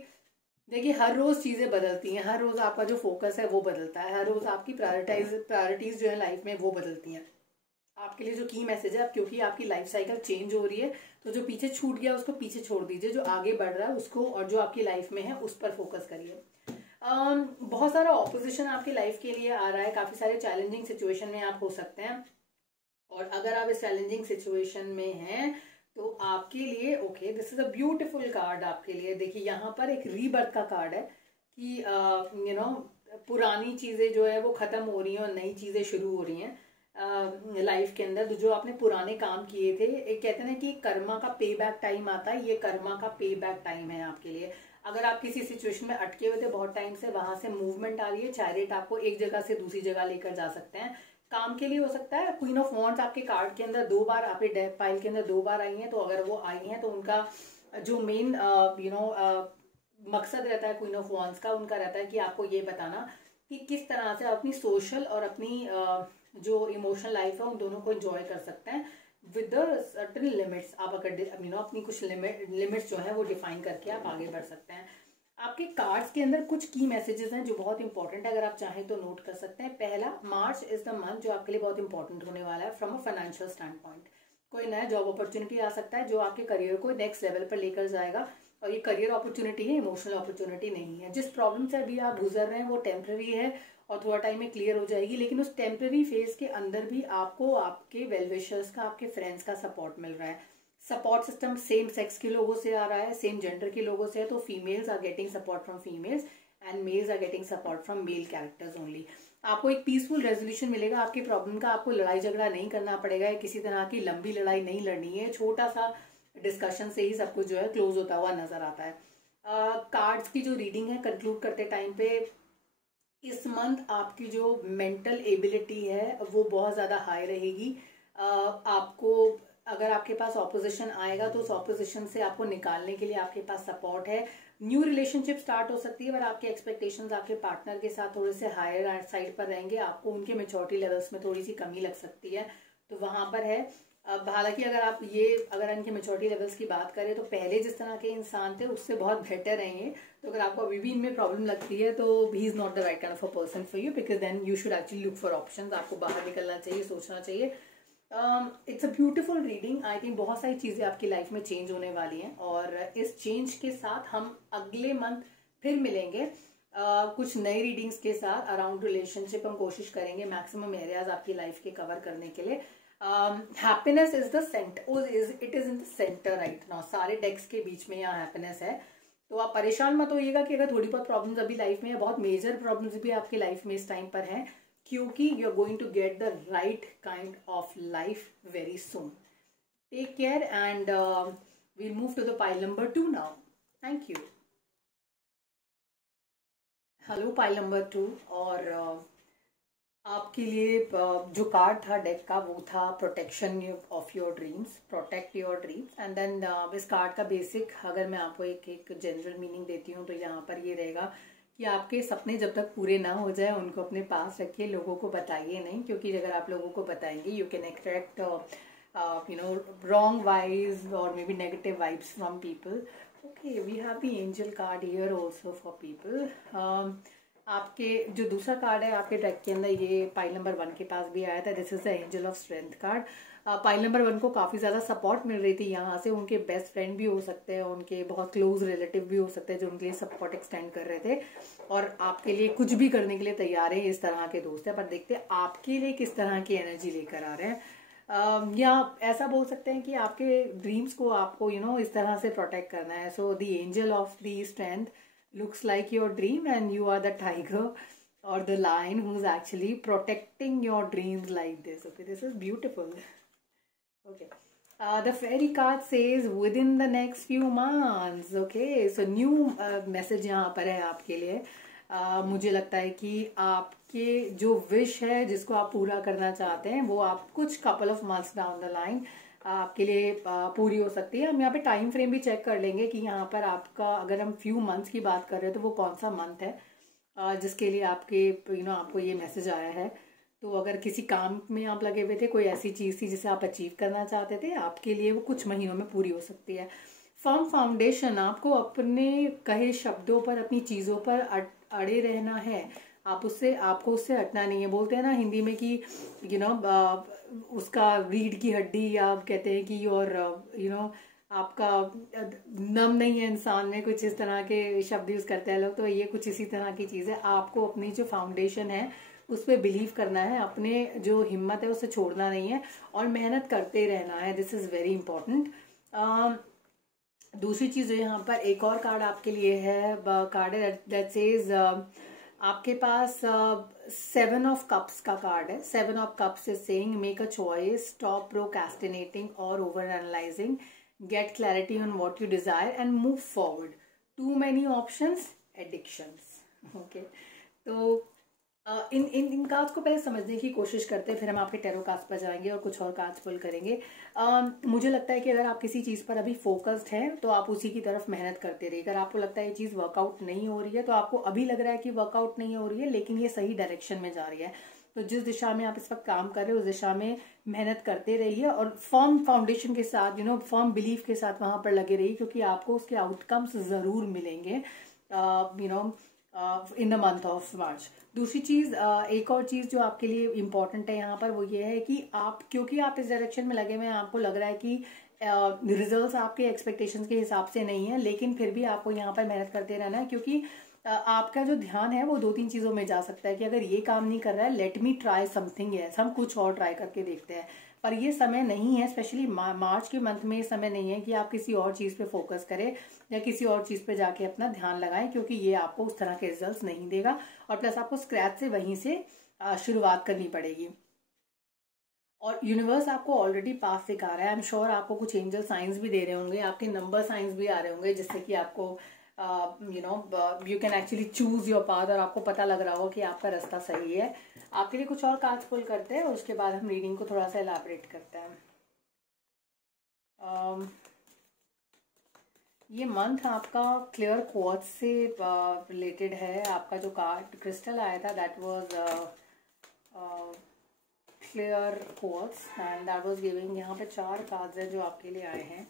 देखिए, हर रोज चीजें बदलती हैं, हर रोज आपका जो फोकस है वो बदलता है, हर रोज आपकी प्रायोरिटीज जो है लाइफ में वो बदलती हैं। आपके लिए जो की मैसेज है, अब क्योंकि आपकी लाइफ साइकिल चेंज हो रही है, तो जो पीछे छूट गया उसको पीछे छोड़ दीजिए, जो आगे बढ़ रहा है उसको, और जो आपकी लाइफ में है उस पर फोकस करिए। बहुत सारा ऑपोजिशन आपकी लाइफ के लिए आ रहा है, काफी सारे चैलेंजिंग सिचुएशन में आप हो सकते हैं, और अगर आप इस चैलेंजिंग सिचुएशन में हैं तो आपके लिए okay, this is a beautiful card आपके लिए। देखिए, यहाँ पर एक रीबर्थ का कार्ड है कि पुरानी चीजें जो है वो खत्म हो रही हैं और नई चीजें शुरू हो रही हैं लाइफ के अंदर। जो आपने पुराने काम किए थे, एक कहते हैं कि कर्मा का पे बैक टाइम आता है, ये कर्मा का पे बैक टाइम है आपके लिए। अगर आप किसी सिचुएशन में अटके हुए थे बहुत टाइम से, वहां से मूवमेंट आ रही है, चैरियट आपको एक जगह से दूसरी जगह लेकर जा सकते हैं, काम के लिए हो सकता है। क्वीन ऑफ वॉन्ड्स आपके कार्ड के अंदर 2 बार, आपके डेक पाइल के अंदर 2 बार आई हैं, तो अगर वो आई हैं तो उनका जो मेन मकसद रहता है क्वीन ऑफ वॉन्ड्स का, उनका रहता है कि आपको ये बताना कि किस तरह से अपनी सोशल और अपनी जो इमोशनल लाइफ है उन दोनों को एंजॉय कर सकते हैं विद द सर्टेन लिमिट्स। आप अगर अपनी कुछ लिमिट्स जो है वो डिफाइन करके आप आगे बढ़ सकते हैं। आपके कार्ड्स के अंदर कुछ की मैसेजेस हैं जो बहुत इंपॉर्टेंट है, अगर आप चाहें तो नोट कर सकते हैं। पहला, मार्च इज द मंथ जो आपके लिए बहुत इंपॉर्टेंट होने वाला है from a financial stand point. कोई नया जॉब अपॉर्चुनिटी आ सकता है जो आपके करियर को नेक्स्ट लेवल पर लेकर जाएगा, और ये करियर अपॉर्चुनिटी है, इमोशनल अपॉर्चुनिटी नहीं है। जिस प्रॉब्लम से अभी आप गुजर रहे हैं वो टेम्पररी है और थोड़ा टाइम में क्लियर हो जाएगी, लेकिन उस टेम्पररी फेज के अंदर भी आपको आपके वेल विशर्स का, आपके फ्रेंड्स का सपोर्ट मिल रहा है। सपोर्ट सिस्टम सेम सेक्स के लोगों से आ रहा है, सेम जेंडर के लोगों से है, तो females are getting support from females and males are getting support from male characters only. आपको एक पीसफुल रेजोल्यूशन मिलेगा आपकी प्रॉब्लम का, आपको लड़ाई झगड़ा नहीं करना पड़ेगा, किसी तरह की लंबी लड़ाई नहीं लड़नी है, छोटा सा डिस्कशन से ही सब कुछ जो है क्लोज होता हुआ नजर आता है। कार्ड्स की जो रीडिंग है कंक्लूड करते टाइम पे, इस मंथ आपकी जो मेंटल एबिलिटी है वो बहुत ज़्यादा हाई रहेगी। आपको, अगर आपके पास ऑपोजिशन आएगा तो उस ऑपोजिशन से आपको निकालने के लिए आपके पास सपोर्ट है। न्यू रिलेशनशिप स्टार्ट हो सकती है, पर आपके एक्सपेक्टेशंस आपके पार्टनर के साथ थोड़े से हायर साइड पर रहेंगे, आपको उनके मेच्योरिटी लेवल्स में थोड़ी सी कमी लग सकती है, तो वहां पर है। अब हालांकि अगर इनके मेच्योरिटी लेवल्स की बात करें तो पहले जिस तरह के इंसान थे उससे बहुत बेटर हैं ये, तो अगर आपको अभी भी इनमें प्रॉब्लम लगती है तो he is not the right kind of a person for you, because then you should actually look for options. आपको बाहर निकलना चाहिए, सोचना चाहिए। It's a beautiful reading. I think बहुत सारी चीजें आपकी लाइफ में चेंज होने वाली हैं, और इस चेंज के साथ हम अगले मंथ फिर मिलेंगे कुछ नई रीडिंग्स के साथ अराउंड रिलेशनशिप। हम कोशिश करेंगे मैक्सिमम एरियाज आपकी लाइफ के कवर करने के लिए। Happiness is the centre, it is in the centre right now, सारे डेक्स के बीच में यहाँ हैप्पीनेस है। तो आप परेशान मत होइएगा कि अगर थोड़ी बहुत प्रॉब्लम्स अभी लाइफ में है, बहुत मेजर प्रॉब्लम्स भी आपकी लाइफ में इस टाइम पर हैं, क्योंकि you are going to get the right kind of life very soon. Take care and we'll move to the pile number 2 now. Thank you. Hello pile number 2। और आपके लिए जो कार्ड था डेक का वो था protection of your dreams, protect your dreams. And then इस कार्ड का बेसिक अगर मैं आपको एक एक जनरल मीनिंग देती हूँ तो यहाँ पर ये रहेगा कि आपके सपने जब तक पूरे ना हो जाए उनको अपने पास रखिए, लोगों को बताइए नहीं, क्योंकि अगर आप लोगों को बताएंगे you can attract wrong vibes or maybe negative vibes from people. Okay, we have the angel card here also for people. आपके जो दूसरा कार्ड है आपके डेक के अंदर, ये पाइल नंबर 1 के पास भी आया था। This is the angel of strength card. Pile number 1 को काफ़ी ज़्यादा सपोर्ट मिल रही थी यहाँ से। उनके बेस्ट फ्रेंड भी हो सकते हैं, उनके बहुत क्लोज रिलेटिव भी हो सकते हैं जो उनके लिए सपोर्ट एक्सटेंड कर रहे थे और आपके लिए कुछ भी करने के लिए तैयार है। इस तरह के दोस्त हैं, पर देखते हैं आपके लिए किस तरह की एनर्जी लेकर आ रहे हैं। या ऐसा बोल सकते हैं कि आपके ड्रीम्स को आपको इस तरह से प्रोटेक्ट करना है। So the angel of the strength looks like your dream and you are the tiger or the lion who's actually protecting your dreams like this. Okay, this is beautiful. Okay, the fairy card says within the next few months. Okay, so new message यहाँ पर है आपके लिए। मुझे लगता है कि आपके जो विश है जिसको आप पूरा करना चाहते हैं वो आप कुछ couple of months down the line आपके लिए पूरी हो सकती है। हम यहाँ पे टाइम फ्रेम भी चेक कर लेंगे कि यहाँ पर आपका अगर हम फ्यू मंथ्स की बात कर रहे हैं तो वो कौन सा मंथ है जिसके लिए आपके आपको ये मैसेज आया है। तो अगर किसी काम में आप लगे हुए थे, कोई ऐसी चीज़ थी जिसे आप अचीव करना चाहते थे, आपके लिए वो कुछ महीनों में पूरी हो सकती है। फर्म फाउंडेशन, आपको अपने कहे शब्दों पर, अपनी चीज़ों पर अड़े रहना है। आपको उससे हटना नहीं है। बोलते हैं ना हिंदी में कि उसका रीढ़ की हड्डी, या कहते हैं कि और आपका नम नहीं है इंसान में, कुछ इस तरह के शब्द यूज करते हैं लोग। तो ये कुछ इसी तरह की चीज़ है। आपको अपनी जो फाउंडेशन है उस पर बिलीव करना है, अपने जो हिम्मत है उसे छोड़ना नहीं है और मेहनत करते रहना है। This is very important. दूसरी चीज़ यहाँ पर एक और कार्ड आपके लिए है, कार्ड है दैट सेज आपके पास 7 ऑफ कप्स का कार्ड है। 7 of cups is saying make a choice, stop procrastinating और over analysing, get clarity on what you desire and move forward, too many options, addictions. Okay, तो इन कार्ड्स को पहले समझने की कोशिश करते हैं, फिर हम आपके टैरो कार्ड्स पर जाएंगे और कुछ और कार्ड्स पुल करेंगे। मुझे लगता है कि अगर आप किसी चीज़ पर अभी फोकस्ड हैं तो आप उसी की तरफ मेहनत करते रहिए। अगर आपको लगता है ये चीज़ वर्कआउट नहीं हो रही है तो आपको अभी लग रहा है कि वर्कआउट नहीं हो रही है, लेकिन ये सही डायरेक्शन में जा रही है, तो जिस दिशा में आप इस वक्त काम कर रहे हो उस दिशा में मेहनत करते रहिए और फर्म फाउंडेशन के साथ फर्म बिलीफ के साथ वहां पर लगे रहिए, क्योंकि आपको उसके आउटकम्स ज़रूर मिलेंगे इन द मंथ ऑफ मार्च। दूसरी चीज़, एक और चीज़ जो आपके लिए इम्पॉर्टेंट है यहाँ पर वो ये है कि क्योंकि आप इस डायरेक्शन में लगे हुए हैं, आपको लग रहा है कि रिजल्ट्स आपके एक्सपेक्टेशंस के हिसाब से नहीं है, लेकिन फिर भी आपको यहाँ पर मेहनत करते रहना है, क्योंकि आपका जो ध्यान है वो 2-3 चीज़ों में जा सकता है कि अगर ये काम नहीं कर रहा है, let me try something else, हम कुछ और ट्राई करके देखते हैं। पर ये समय नहीं है, स्पेशली मार्च के मंथ में ये समय नहीं है कि आप किसी और चीज़ पे फोकस करें या किसी और चीज़ पे जाके अपना ध्यान लगाएं, क्योंकि ये आपको उस तरह के रिजल्ट्स नहीं देगा और प्लस आपको स्क्रैच से वहीं से शुरुआत करनी पड़ेगी। और यूनिवर्स आपको ऑलरेडी पास सिखा रहा है। आई एम श्योर आपको कुछ एंजल साइंस भी दे रहे होंगे, आपके नंबर साइंस भी आ रहे होंगे, जिससे कि आपको you can actually choose your path और आपको पता लग रहा होगा कि आपका रास्ता सही है। आपके लिए कुछ और कार्ड्स पुल करते हैं और उसके बाद हम रीडिंग को थोड़ा सा एलैबोरेट करते हैं। ये मंथ आपका क्लियर क्वार्ट्ज से रिलेटेड है। आपका जो कार्ड क्रिस्टल आया था that was clear quartz and that was giving, यहाँ पे 4 कार्ड्स हैं जो आपके लिए आए हैं।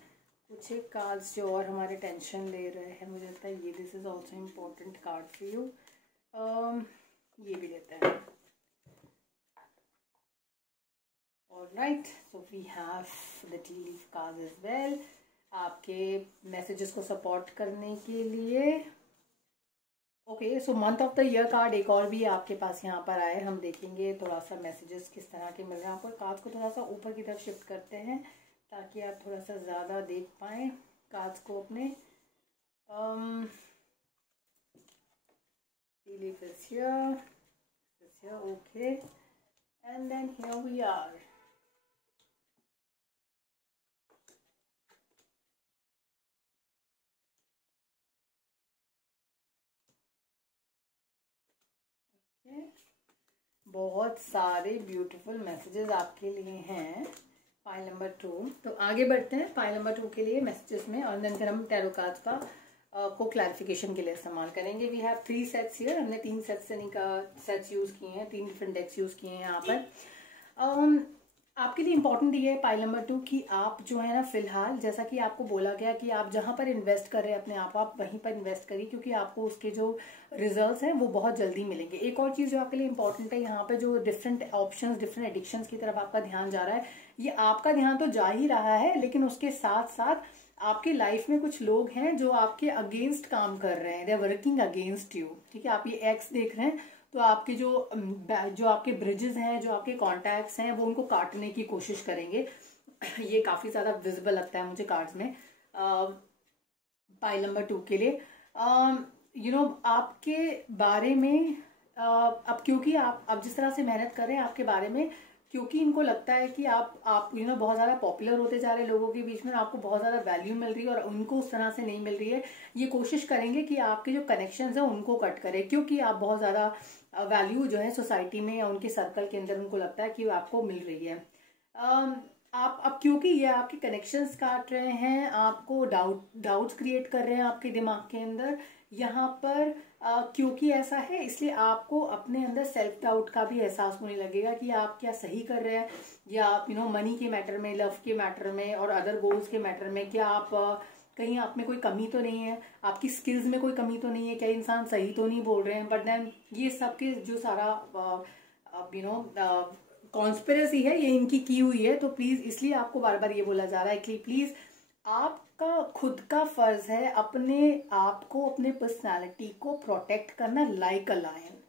कुछ एक कार्ड्स जो और हमारे टेंशन ले रहे हैं, मुझे लगता है ये this is also important card for you. ये भी लेते हैं। Alright, so we have the tea leaf card as well आपके मैसेजेस को सपोर्ट करने के लिए। Okay, so month of the year card एक और भी आपके पास यहाँ पर आए, हम देखेंगे थोड़ा सा मैसेजेस किस तरह के मिल रहे हैं आपको। कार्ड्स को थोड़ा सा ऊपर की तरफ शिफ्ट करते हैं ताकि आप थोड़ा सा ज़्यादा देख पाएँ कार्ड्स को अपने। leaf is here, this is here, okay, and then here we are. बहुत सारे ब्यूटीफुल मैसेजेस आपके लिए हैं पाइल नंबर 2। तो आगे बढ़ते हैं पाइल नंबर 2 के लिए मैसेजेस में, और देन फिर हम टैरो कार्ड्स का को क्लैरिफिकेशन के लिए इस्तेमाल करेंगे। We have 3 sets here. हमने 3 सेट्स यूज़ किए हैं, 3 डिफरेंट डेक्स यूज़ किए हैं यहाँ पर। आपके लिए इंपॉर्टेंट ये है पाइल नंबर 2 कि आप जो है ना, फिलहाल जैसा कि आपको बोला गया कि आप जहाँ पर इन्वेस्ट कर रहे हैं अपने आप वहीं पर इन्वेस्ट करिए, क्योंकि आपको उसके जो रिजल्ट्स हैं वो बहुत जल्दी मिलेंगे। एक और चीज़ जो आपके लिए इंपॉर्टेंट है, यहाँ पे जो डिफरेंट ऑप्शंस, डिफरेंट एडिक्शंस की तरफ आपका ध्यान जा रहा है, ये आपका ध्यान तो जा ही रहा है, लेकिन उसके साथ साथ आपकी लाइफ में कुछ लोग हैं जो आपके अगेंस्ट काम कर रहे हैं। They are working against you. ठीक है, आप ये एक्स देख रहे हैं, तो आपके जो आपके ब्रिजेस हैं, जो आपके कॉन्टैक्ट्स हैं, वो उनको काटने की कोशिश करेंगे। ये काफ़ी ज़्यादा विजिबल लगता है मुझे कार्ड्स में पाइल नंबर 2 के लिए। आपके बारे में अब क्योंकि आप जिस तरह से मेहनत कर रहे हैं आपके बारे में, क्योंकि इनको लगता है कि आप बहुत ज़्यादा पॉपुलर होते जा रहे हैं लोगों के बीच में, आपको बहुत ज़्यादा वैल्यू मिल रही है और उनको उस तरह से नहीं मिल रही है। ये कोशिश करेंगे कि आपके जो कनेक्शंस हैं उनको कट करें, क्योंकि आप बहुत ज़्यादा वैल्यू जो है सोसाइटी में या उनके सर्कल के अंदर उनको लगता है कि आपको मिल रही है। आप अब क्योंकि ये आपके कनेक्शंस काट रहे हैं, आपको डाउट्स क्रिएट कर रहे हैं आपके दिमाग के अंदर यहाँ पर, क्योंकि ऐसा है इसलिए आपको अपने अंदर सेल्फ डाउट का भी एहसास होने लगेगा कि आप क्या सही कर रहे हैं, या आप मनी के मैटर में, लव के मैटर में और अदर गोल्स के मैटर में क्या आप कहीं आप में कोई कमी तो नहीं है, आपकी स्किल्स में कोई कमी तो नहीं है, क्या इंसान सही तो नहीं बोल रहे हैं। बट देन ये सबके जो सारा कॉन्स्पिरेसी है ये इनकी की हुई है। तो प्लीज इसलिए आपको बार बार ये बोला जा रहा है कि प्लीज आपका खुद का फर्ज है अपने आप को, अपने पर्सनालिटी को प्रोटेक्ट करना लाइक अ लायन।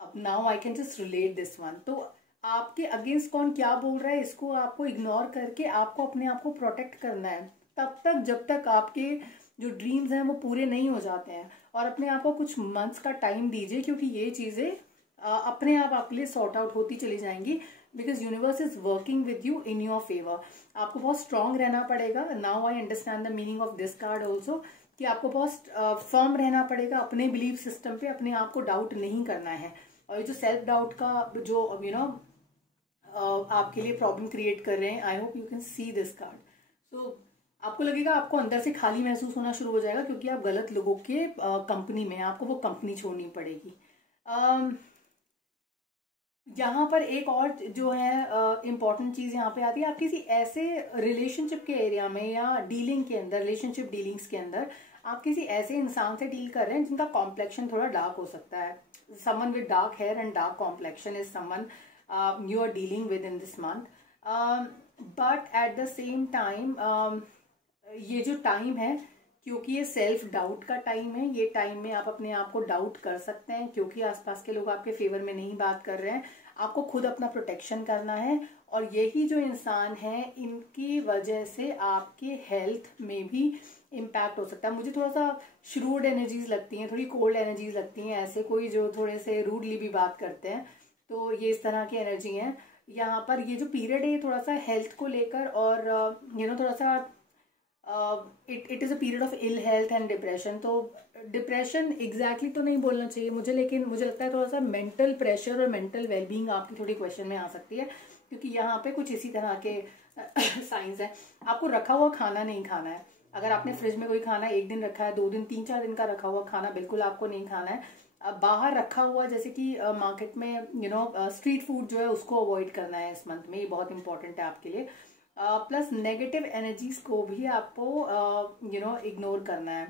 अब now I can just relate this one. तो आपके अगेंस्ट कौन क्या बोल रहा है इसको आपको इग्नोर करके आपको अपने आप को प्रोटेक्ट करना है, तब तक जब तक आपके जो ड्रीम्स हैं वो पूरे नहीं हो जाते हैं। और अपने आप को कुछ मंथ्स का टाइम दीजिए, क्योंकि ये चीजें अपने आप आपके लिए सॉर्ट आउट होती चली जाएंगी, because universe is working with you in your favour. आपको बहुत स्ट्रांग रहना पड़ेगा। Now I understand the meaning of this card also, कि आपको बहुत फर्म रहना पड़ेगा अपने बिलीफ सिस्टम पे, अपने आप को डाउट नहीं करना है। और ये जो सेल्फ डाउट का जो आपके लिए प्रॉब्लम क्रिएट कर रहे हैं, I hope you can see this card. So आपको लगेगा आपको अंदर से खाली महसूस होना शुरू हो जाएगा, क्योंकि आप गलत लोगों के कंपनी में, आपको वो कंपनी छोड़नी पड़ेगी। यहाँ पर एक और जो है इम्पॉर्टेंट चीज यहाँ पे आती है, आप किसी ऐसे रिलेशनशिप के एरिया में या डीलिंग के अंदर, रिलेशनशिप डीलिंग्स के अंदर आप किसी ऐसे इंसान से डील कर रहे हैं जिनका कॉम्प्लेक्शन थोड़ा डार्क हो सकता है। Someone with dark hair and dark complexion is someone you are dealing with in this month. But at the same time ये जो टाइम है, क्योंकि ये सेल्फ डाउट का टाइम है, ये टाइम में आप अपने आप को डाउट कर सकते हैं, क्योंकि आसपास के लोग आपके फेवर में नहीं बात कर रहे हैं। आपको खुद अपना प्रोटेक्शन करना है, और यही जो इंसान है इनकी वजह से आपके हेल्थ में भी इम्पैक्ट हो सकता है। मुझे थोड़ा सा श्रूड एनर्जीज लगती हैं, थोड़ी कोल्ड एनर्जीज लगती हैं, ऐसे कोई जो थोड़े से रूडली भी बात करते हैं, तो ये इस तरह की एनर्जी है यहाँ पर। ये जो पीरियड है ये थोड़ा सा हेल्थ को लेकर और थोड़ा सा it is a period of ill health and depression. तो डिप्रेशन एग्जैक्टली तो नहीं बोलना चाहिए मुझे, लेकिन मुझे लगता है थोड़ा सा मेंटल प्रेशर और मेंटल वेलबींग आपकी थोड़ी क्वेश्चन में आ सकती है, क्योंकि यहाँ पे कुछ इसी तरह के साइंस हैं। आपको रखा हुआ खाना नहीं खाना है। अगर आपने फ्रिज में कोई खाना 1 दिन रखा है, 2 दिन, 3-4 दिन का रखा हुआ खाना बिल्कुल आपको नहीं खाना है। बाहर रखा हुआ जैसे कि मार्केट में स्ट्रीट फूड जो है उसको अवॉइड करना है इस मंथ में, ये बहुत इंपॉर्टेंट है आपके लिए। प्लस नेगेटिव एनर्जीज को भी आपको इग्नोर करना है।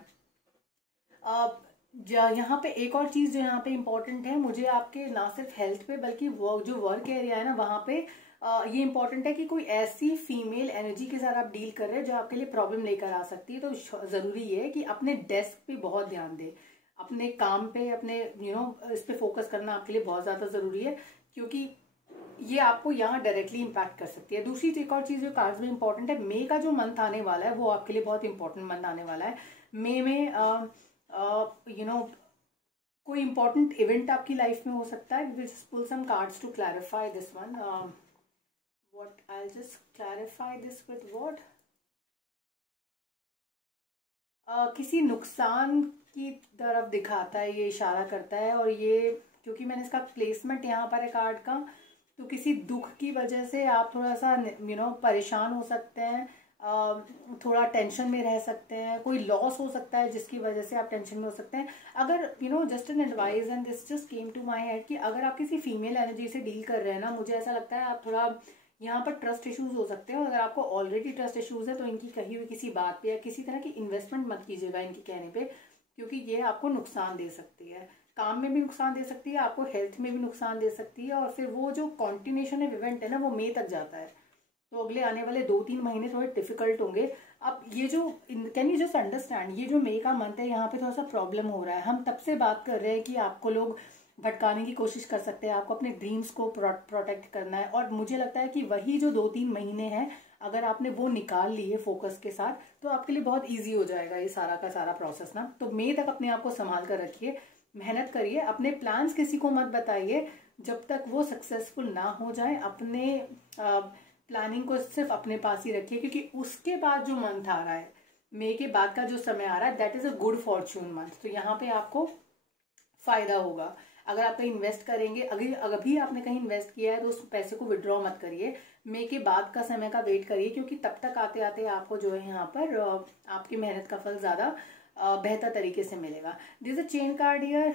यहाँ पे एक और चीज जो यहाँ पे इम्पोर्टेंट है, मुझे आपके ना सिर्फ हेल्थ पे बल्कि जो वर्क एरिया है ना वहाँ पे ये इम्पोर्टेंट है कि कोई ऐसी फीमेल एनर्जी के साथ आप डील कर रहे हैं जो आपके लिए प्रॉब्लम लेकर आ सकती है। तो जरूरी है कि अपने डेस्क पे बहुत ध्यान दें, अपने काम पे, अपने इस पे फोकस करना आपके लिए बहुत ज्यादा जरूरी है, क्योंकि ये आपको यहाँ डायरेक्टली इम्पैक्ट कर सकती है। दूसरी एक और चीज जो कार्ड्स में इंपॉर्टेंट है, मई का जो मंथ आने वाला है वो आपके लिए बहुत इंपॉर्टेंट मंथ आने वाला है। मई में कोई इंपॉर्टेंट इवेंट आपकी लाइफ में हो सकता है। Will just pull some cards to clarify this one. What I will just clarify this with what, किसी नुकसान की तरफ दिखाता है, ये इशारा करता है, और ये क्योंकि मैंने इसका प्लेसमेंट यहाँ पर है कार्ड का, तो किसी दुख की वजह से आप थोड़ा सा परेशान हो सकते हैं, थोड़ा टेंशन में रह सकते हैं, कोई लॉस हो सकता है जिसकी वजह से आप टेंशन में हो सकते हैं। अगर just an advice and this just came to my head कि अगर आप किसी फीमेल एनर्जी से डील कर रहे हैं ना, मुझे ऐसा लगता है आप थोड़ा यहाँ पर ट्रस्ट इश्यूज हो सकते हैं। अगर आपको ऑलरेडी ट्रस्ट इश्यूज है तो इनकी कही हुई किसी बात पे या किसी तरह की इन्वेस्टमेंट मत कीजिएगा इनके कहने पे, क्योंकि ये आपको नुकसान दे सकती है, काम में भी नुकसान दे सकती है, आपको हेल्थ में भी नुकसान दे सकती है। और फिर वो जो कॉन्टिन्यूशन ऑफ इवेंट है ना, वो मई तक जाता है, तो अगले आने वाले 2-3 महीने थोड़े डिफिकल्ट होंगे। अब ये जो कैन यू जस्ट अंडरस्टैंड, ये जो मई का मंथ है यहाँ पे थोड़ा सा प्रॉब्लम हो रहा है। हम तब से बात कर रहे हैं कि आपको लोग भटकाने की कोशिश कर सकते हैं, आपको अपने ड्रीम्स को प्रोटेक्ट करना है। और मुझे लगता है कि वही जो 2-3 महीने हैं, अगर आपने वो निकाल लिए फोकस के साथ, तो आपके लिए बहुत ईजी हो जाएगा ये सारा का सारा प्रोसेस ना। तो मई तक अपने आप को संभाल कर रखिए, मेहनत करिए, अपने प्लान्स किसी को मत बताइए जब तक वो सक्सेसफुल ना हो जाए। अपने प्लानिंग को सिर्फ अपने पास ही रखिए, क्योंकि उसके बाद जो मंथ आ रहा है, मई के बाद का जो समय आ रहा है, that is a good Fortune month. तो यहाँ पे आपको फायदा होगा। अगर आप कहीं इन्वेस्ट करेंगे, अभी आपने कहीं इन्वेस्ट किया है तो उस पैसे को विड्रॉ मत करिए, मई के बाद का समय का वेट करिए, क्योंकि तब तक आते आते आपको जो है यहाँ पर आपकी मेहनत का फल ज्यादा बेहतर तरीके से मिलेगा। This a chain card here,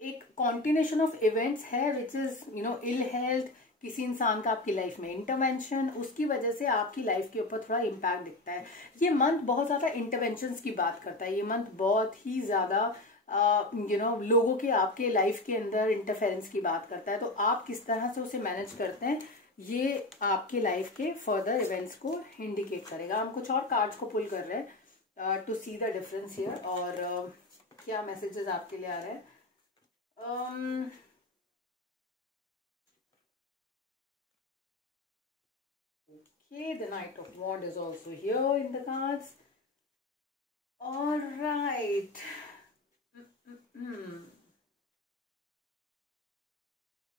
एक कॉन्टिन्यूशन ऑफ इवेंट्स है विच इज इल हेल्थ, किसी इंसान का आपकी लाइफ में इंटरवेंशन, उसकी वजह से आपकी लाइफ के ऊपर थोड़ा इम्पैक्ट दिखता है। ये मंथ बहुत ज्यादा इंटरवेंशंस की बात करता है, ये मंथ बहुत ही ज्यादा लोगों के आपके लाइफ के अंदर इंटरफेरेंस की बात करता है। तो आप किस तरह से उसे मैनेज करते हैं, ये आपके लाइफ के फर्दर इवेंट्स को इंडिकेट करेगा। हम कुछ और कार्ड्स को पुल कर रहे हैं to see the difference here, और क्या मैसेजेस आपके लिए आ रहे हैं। Okay, the Knight of Wands is also here in the cards. All right.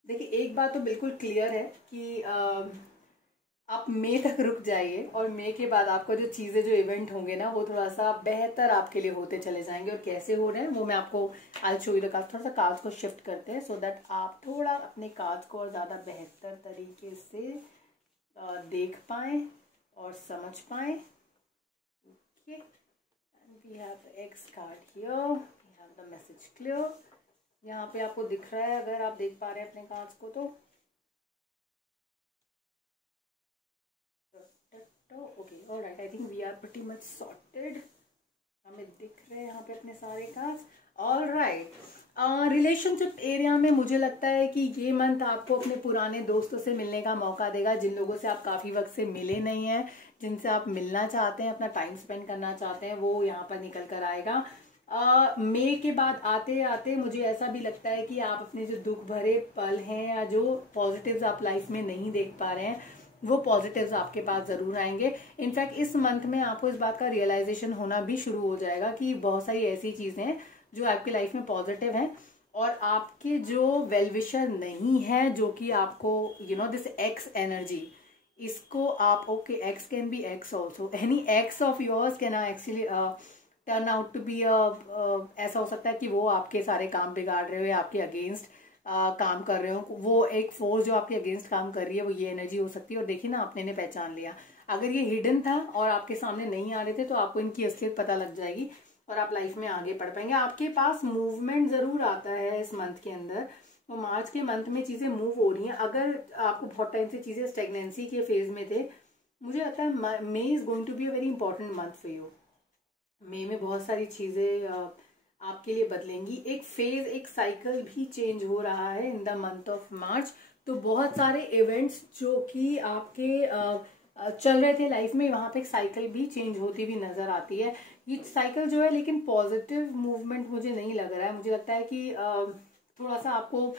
देखिए, एक बात तो बिल्कुल क्लियर है कि आप मई तक रुक जाइए, और मई के बाद आपको जो चीज़ें जो इवेंट होंगे ना, वो थोड़ा सा बेहतर आपके लिए होते चले जाएंगे। और कैसे हो रहे हैं वो मैं आपको आज शो यू द कार्ड्स। थोड़ा सा कार्ड्स को शिफ्ट करते हैं सो दैट आप थोड़ा अपने कार्ड्स को और ज़्यादा बेहतर तरीके से देख पाएँ और समझ पाएँ। Okay, and we have the ex card here, we have the message clear. यहाँ पे आपको दिख रहा है, अगर आप देख पा रहे हैं अपने कार्ड्स को तो okay, alright, I think we are pretty much sorted. हमें दिख रहे हैं यहाँ पे अपने सारे कार्ड्स। ऑलराइट, रिलेशनशिप एरिया में मुझे लगता है कि ये मंथ आपको अपने पुराने दोस्तों से मिलने का मौका देगा, जिन लोगों से आप काफ़ी वक्त से मिले नहीं हैं, जिनसे आप मिलना चाहते हैं, अपना टाइम स्पेंड करना चाहते हैं, वो यहाँ पर निकल कर आएगा। मई के बाद आते आते मुझे ऐसा भी लगता है कि आप अपने जो दुख भरे पल हैं या जो पॉजिटिव्स आप लाइफ में नहीं देख पा रहे हैं, वो पॉजिटिव्स आपके पास ज़रूर आएंगे। इनफैक्ट इस मंथ में आपको इस बात का रियलाइजेशन होना भी शुरू हो जाएगा कि बहुत सारी ऐसी चीज़ें हैं जो आपकी लाइफ में पॉजिटिव हैं, और आपके जो वेलविशर नहीं है, जो कि आपको दिस एक्स एनर्जी, इसको आप okay, ex can be ex also, any ex of yours can actually turn out to be ऐसा हो सकता है कि वो आपके सारे काम बिगाड़ रहे हो या आपके अगेंस्ट काम कर रहे हो। वो एक फोर्स जो आपके अगेंस्ट काम कर रही है, वो ये एनर्जी हो सकती है। और देखिए ना, आपने पहचान लिया। अगर ये हिडन था और आपके सामने नहीं आ रहे थे, तो आपको इनकी असलियत पता लग जाएगी और आप लाइफ में आगे बढ़ पाएंगे। आपके पास मूवमेंट जरूर आता है इस मंथ के अंदर, तो मार्च के मंथ में चीजें मूव हो रही हैं। अगर आपको बहुत टाइम से चीजें स्टेगनेंसी के फेज में थे, मुझे लगता है May is going to be a very important month for you. मई में बहुत सारी चीजें आपके लिए बदलेंगी। एक फेज, एक साइकिल भी चेंज हो रहा है इन द मंथ ऑफ मार्च। तो बहुत सारे इवेंट्स जो कि आपके चल रहे थे लाइफ में, वहां पे एक साइकिल भी चेंज होती भी नजर आती है। ये साइकिल जो है, लेकिन पॉजिटिव मूवमेंट मुझे नहीं लग रहा है। मुझे लगता है कि थोड़ा सा आपको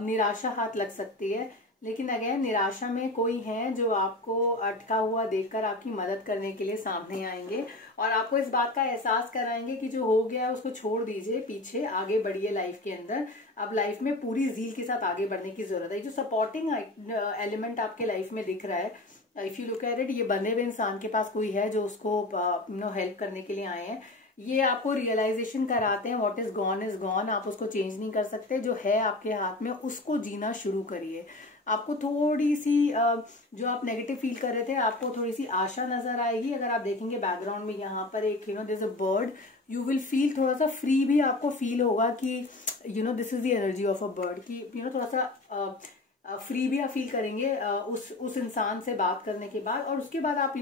निराशा हाथ लग सकती है, लेकिन अगेन निराशा में कोई है जो आपको अटका हुआ देखकर आपकी मदद करने के लिए सामने आएंगे और आपको इस बात का एहसास कराएंगे कि जो हो गया है उसको छोड़ दीजिए पीछे, आगे बढ़िए लाइफ के अंदर। अब लाइफ में पूरी जील के साथ आगे बढ़ने की जरूरत है। जो सपोर्टिंग एलिमेंट आपके लाइफ में दिख रहा है, if you look at it, ये बंधे हुए इंसान के पास कोई है जो उसको हेल्प करने के लिए आए हैं। ये आपको रियलाइजेशन कराते हैं what is gone is gone, आप उसको चेंज नहीं कर सकते, जो है आपके हाथ में उसको जीना शुरू करिए। आपको थोड़ी सी जो आप नेगेटिव फील कर रहे थे, आपको थोड़ी सी आशा नजर आएगी। अगर आप देखेंगे बैकग्राउंड में यहाँ पर एक there is a bird, you will feel थोड़ा सा फ्री भी आपको फील होगा कि this is the energy of a bird, कि थोड़ा सा फ्री भी आप फील करेंगे उस इंसान से बात करने के बाद। और उसके बाद आप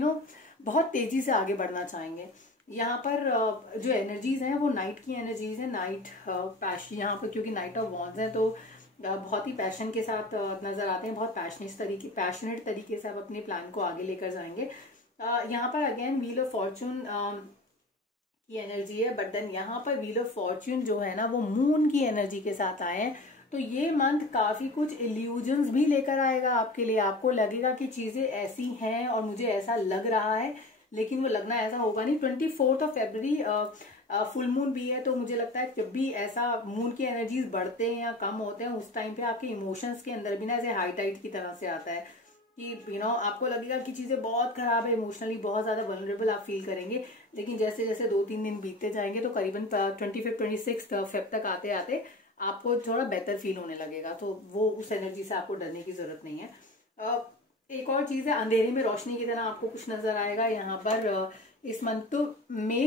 बहुत तेजी से आगे बढ़ना चाहेंगे। यहाँ पर जो एनर्जीज हैं वो नाइट की एनर्जीज हैं, नाइट पैशन यहाँ पर, क्योंकि नाइट ऑफ वॉन्ड्स है तो बहुत ही पैशन के साथ नजर आते हैं, बहुत पैशनेट तरीके से आप अपने प्लान को आगे लेकर जाएंगे। यहाँ पर अगेन व्हील ऑफ फॉर्चून की एनर्जी है, बट देन यहाँ पर व्हील ऑफ फॉर्च्यून जो है ना वो मून की एनर्जी के साथ आए हैं। तो ये मंथ काफी कुछ इल्यूजन्स भी लेकर आएगा आपके लिए। आपको लगेगा कि चीजें ऐसी हैं और मुझे ऐसा लग रहा है, लेकिन वो लगना ऐसा होगा नहीं। 24 फरवरी फुल मून भी है, तो मुझे लगता है जब भी ऐसा मून की एनर्जीज बढ़ते हैं या कम होते हैं, उस टाइम पे आपके इमोशंस के अंदर भी ना ऐसे हाई टाइड की तरह से आता है कि आपको लगेगा कि चीजें बहुत खराब है, इमोशनली बहुत ज्यादा वल्नरेबल आप फील करेंगे। लेकिन जैसे जैसे 2-3 दिन बीतते जाएंगे तो करीबन 25-26 फेब तक आते आते आपको थोड़ा बेहतर फील होने लगेगा। तो वो उस एनर्जी से आपको डरने की जरूरत नहीं है। एक और चीज है, अंधेरे में रोशनी की तरह आपको कुछ नजर आएगा यहाँ पर इस मंथ। तो मई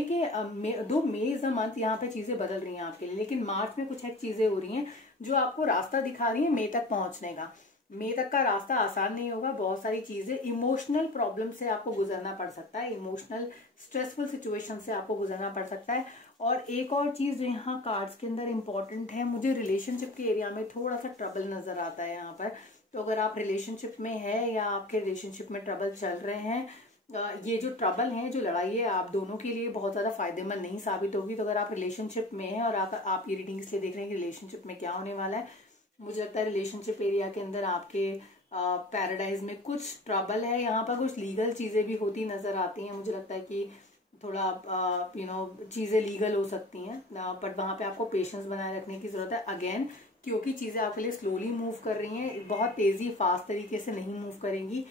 इज अ मंथ, यहाँ पे चीजें बदल रही हैं आपके लिए, लेकिन मार्च में कुछ एक चीजें हो रही हैं जो आपको रास्ता दिखा रही है मई तक पहुंचने का। मई तक का रास्ता आसान नहीं होगा, बहुत सारी चीजें, इमोशनल प्रॉब्लम से आपको गुजरना पड़ सकता है, इमोशनल स्ट्रेसफुल सिचुएशन से आपको गुजरना पड़ सकता है। और एक और चीज जो यहाँ कार्ड्स के अंदर इंपॉर्टेंट है, मुझे रिलेशनशिप के एरिया में थोड़ा सा ट्रबल नजर आता है यहाँ पर। तो अगर आप रिलेशनशिप में है या आपके रिलेशनशिप में ट्रबल चल रहे हैं, ये जो ट्रबल है, जो लड़ाई है, आप दोनों के लिए बहुत ज्यादा फायदेमंद नहीं साबित होगी। तो अगर आप रिलेशनशिप में हैं और आप ये रीडिंग इसलिए देख रहे हैं कि रिलेशनशिप में क्या होने वाला है, मुझे लगता है रिलेशनशिप एरिया के अंदर आपके पैराडाइज में कुछ ट्रबल है। यहाँ पर कुछ लीगल चीजें भी होती नजर आती हैं, मुझे लगता है कि थोड़ा चीजें लीगल हो सकती हैं, बट वहां पे आपको पेशेंस बनाए रखने की जरूरत है अगेन, क्योंकि चीजें आपके लिए स्लोली मूव कर रही हैं, बहुत तेजी फास्ट तरीके से नहीं मूव करेंगी।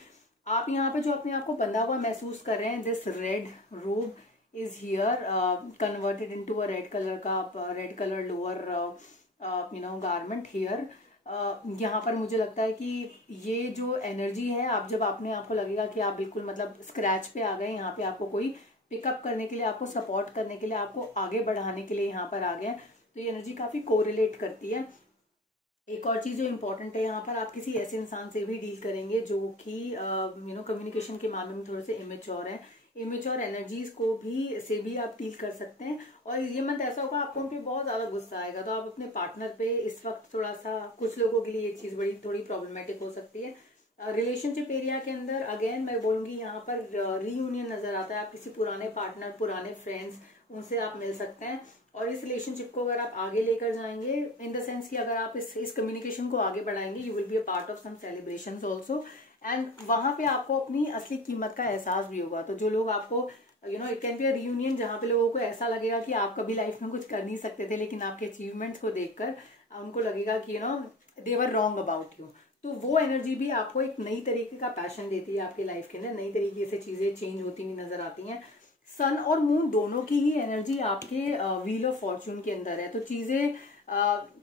आप यहाँ पे जो अपने आप को बंधा हुआ महसूस कर रहे हैं, this red robe is here converted into a red colour का red colour lower garment here. यहाँ पर मुझे लगता है कि ये जो एनर्जी है, आप जब अपने आप को लगेगा कि आप बिल्कुल मतलब स्क्रैच पे आ गए, यहाँ पे आपको कोई पिकअप करने के लिए, आपको सपोर्ट करने के लिए, आपको आगे बढ़ाने के लिए यहाँ पर आ गए, तो ये एनर्जी काफी कोरिलेट करती है। एक और चीज जो इम्पोर्टेंट है, यहाँ पर आप किसी ऐसे इंसान से भी डील करेंगे जो कि कम्युनिकेशन के मामले में थोड़े से इमेच्योर है, इमेच्योर एनर्जीज को भी से भी आप डील कर सकते हैं। और ये मत ऐसा होगा आपको उन पे बहुत ज्यादा गुस्सा आएगा, तो आप अपने पार्टनर पे इस वक्त थोड़ा सा, कुछ लोगों के लिए ये चीज बड़ी थोड़ी प्रॉब्लमेटिक हो सकती है। रिलेशनशिप एरिया के अंदर अगेन मैं बोलूंगी यहाँ पर रीयूनियन नजर आता है, आप किसी पुराने पार्टनर, पुराने फ्रेंड्स, उनसे आप मिल सकते हैं। और इस रिलेशनशिप को अगर आप आगे लेकर जाएंगे, इन द सेंस कि अगर आप इस कम्युनिकेशन को आगे बढ़ाएंगे, you will be a part of some celebrations also, and वहां पे आपको अपनी असली कीमत का एहसास भी होगा। तो जो लोग आपको it can be a reunion जहाँ पे लोगों को ऐसा लगेगा कि आप कभी लाइफ में कुछ कर नहीं सकते थे, लेकिन आपके अचीवमेंट्स को देखकर उनको लगेगा कि दे वर रॉन्ग अबाउट यू। तो वो एनर्जी भी आपको एक नई तरीके का पैशन देती है आपकी लाइफ के अंदर, नई तरीके से चीजें चेंज होती हुई नजर आती हैं। सन और मून दोनों की ही एनर्जी आपके व्हील ऑफ फॉर्च्यून के अंदर है, तो चीजें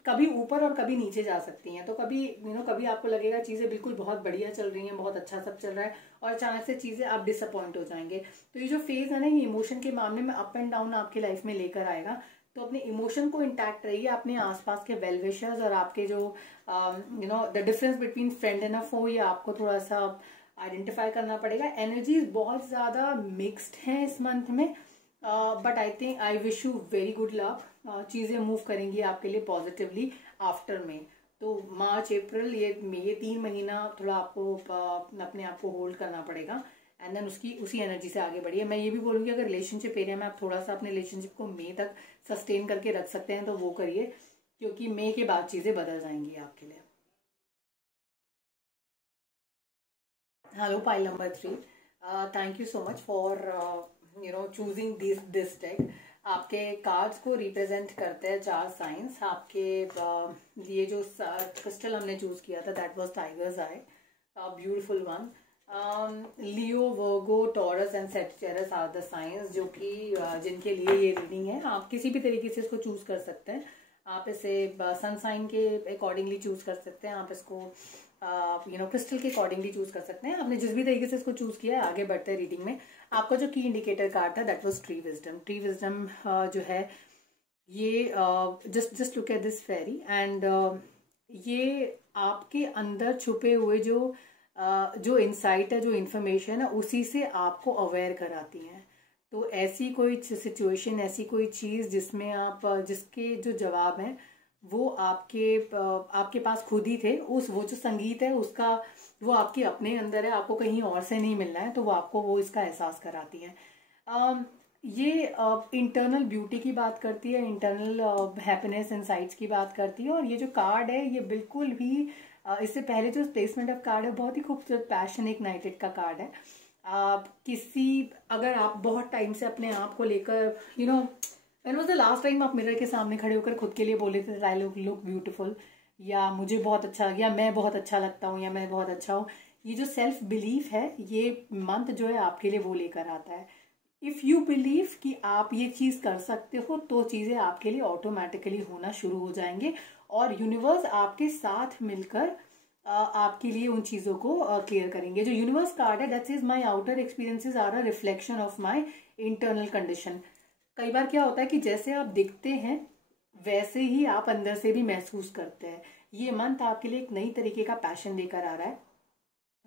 कभी ऊपर और कभी नीचे जा सकती हैं। तो कभी कभी आपको लगेगा चीजें बिल्कुल बहुत बढ़िया चल रही हैं, बहुत अच्छा सब चल रहा है, और अचानक से चीजें आप डिसअपॉइंट हो जाएंगे। तो ये जो फेज है ना, ये इमोशन के मामले में अप एंड डाउन आपकी लाइफ में लेकर आएगा। तो अपने इमोशन को इंटैक्ट रहिए, अपने आसपास के वेल विशर्स और आपके जो the difference between friend and a foe, ये आपको थोड़ा सा आइडेंटिफाई करना पड़ेगा। एनर्जीज बहुत ज्यादा मिक्स्ड हैं इस मंथ में, but I wish you very good luck. चीजें मूव करेंगी आपके लिए पॉजिटिवली आफ्टर में। तो मार्च अप्रैल ये 3 महीना थोड़ा आपको अपने आप को होल्ड करना पड़ेगा, एंड देन उसी एनर्जी से आगे बढ़िए। मैं ये भी बोलूंगी अगर रिलेशनशिप एरिया में आप थोड़ा सा अपने रिलेशनशिप को मई तक सस्टेन करके रख सकते हैं तो वो करिए, क्योंकि मई के बाद चीजें बदल जाएंगी आपके लिए। Hello pile number 3, thank you so much for choosing this deck. आपके कार्ड्स को रिप्रेजेंट करते हैं 4 साइंस। आपके ये जो क्रिस्टल हमने चूज किया था that was tiger's eye, beautiful one. Leo, Virgo, Taurus and Sagittarius are the signs, जो कि जिनके लिए ये रीडिंग है। आप किसी भी तरीके से इसको चूज कर सकते हैं। आप इसे सन साइन के अकॉर्डिंगली चूज कर सकते हैं, आप इसको क्रिस्टल के अकॉर्डिंगली चूज कर सकते हैं। आपने जिस भी तरीके से इसको चूज किया है, आगे बढ़ते हैं रीडिंग में। आपका जो की इंडिकेटर कार्ड था that was tree wisdom. Tree wisdom जो है ये just look at this fairy and ये आपके अंदर छुपे हुए जो इंसाइट है, जो इन्फॉर्मेशन है, उसी से आपको अवेयर कराती हैं। तो ऐसी कोई सिचुएशन, ऐसी कोई चीज़ जिसमें आप जिसके जो जवाब हैं वो आपके पास खुद ही थे। वो जो संगीत है उसका वो आपके अपने अंदर है, आपको कहीं और से नहीं मिलना है, तो वो आपको वो इसका एहसास कराती है। ये इंटरनल ब्यूटी की बात करती है, इंटरनल हैप्पीनेस इनसाइट्स की बात करती है। और ये जो कार्ड है ये बिल्कुल भी इससे पहले जो प्लेसमेंट ऑफ कार्ड है बहुत ही खूबसूरत पैशन इग्नाइटेड का कार्ड है। अगर आप बहुत टाइम से अपने आप को लेकर when was the last time आप मिरर के सामने खड़े होकर खुद के लिए बोले थे आई लुक ब्यूटीफुल, या मुझे बहुत अच्छा, या मैं बहुत अच्छा लगता हूँ, या मैं बहुत अच्छा हूँ। ये जो सेल्फ बिलीफ है ये मंथ जो है आपके लिए वो लेकर आता है। इफ यू बिलीव कि आप ये चीज कर सकते हो तो चीजें आपके लिए ऑटोमेटिकली होना शुरू हो जाएंगे और यूनिवर्स आपके साथ मिलकर आपके लिए उन चीजों को क्लियर करेंगे। जो यूनिवर्स कार्ड है that is my outer experiences are a reflection of my internal condition. कई बार क्या होता है कि जैसे आप दिखते हैं वैसे ही आप अंदर से भी महसूस करते हैं। ये मंथ आपके लिए एक नई तरीके का पैशन लेकर आ रहा है।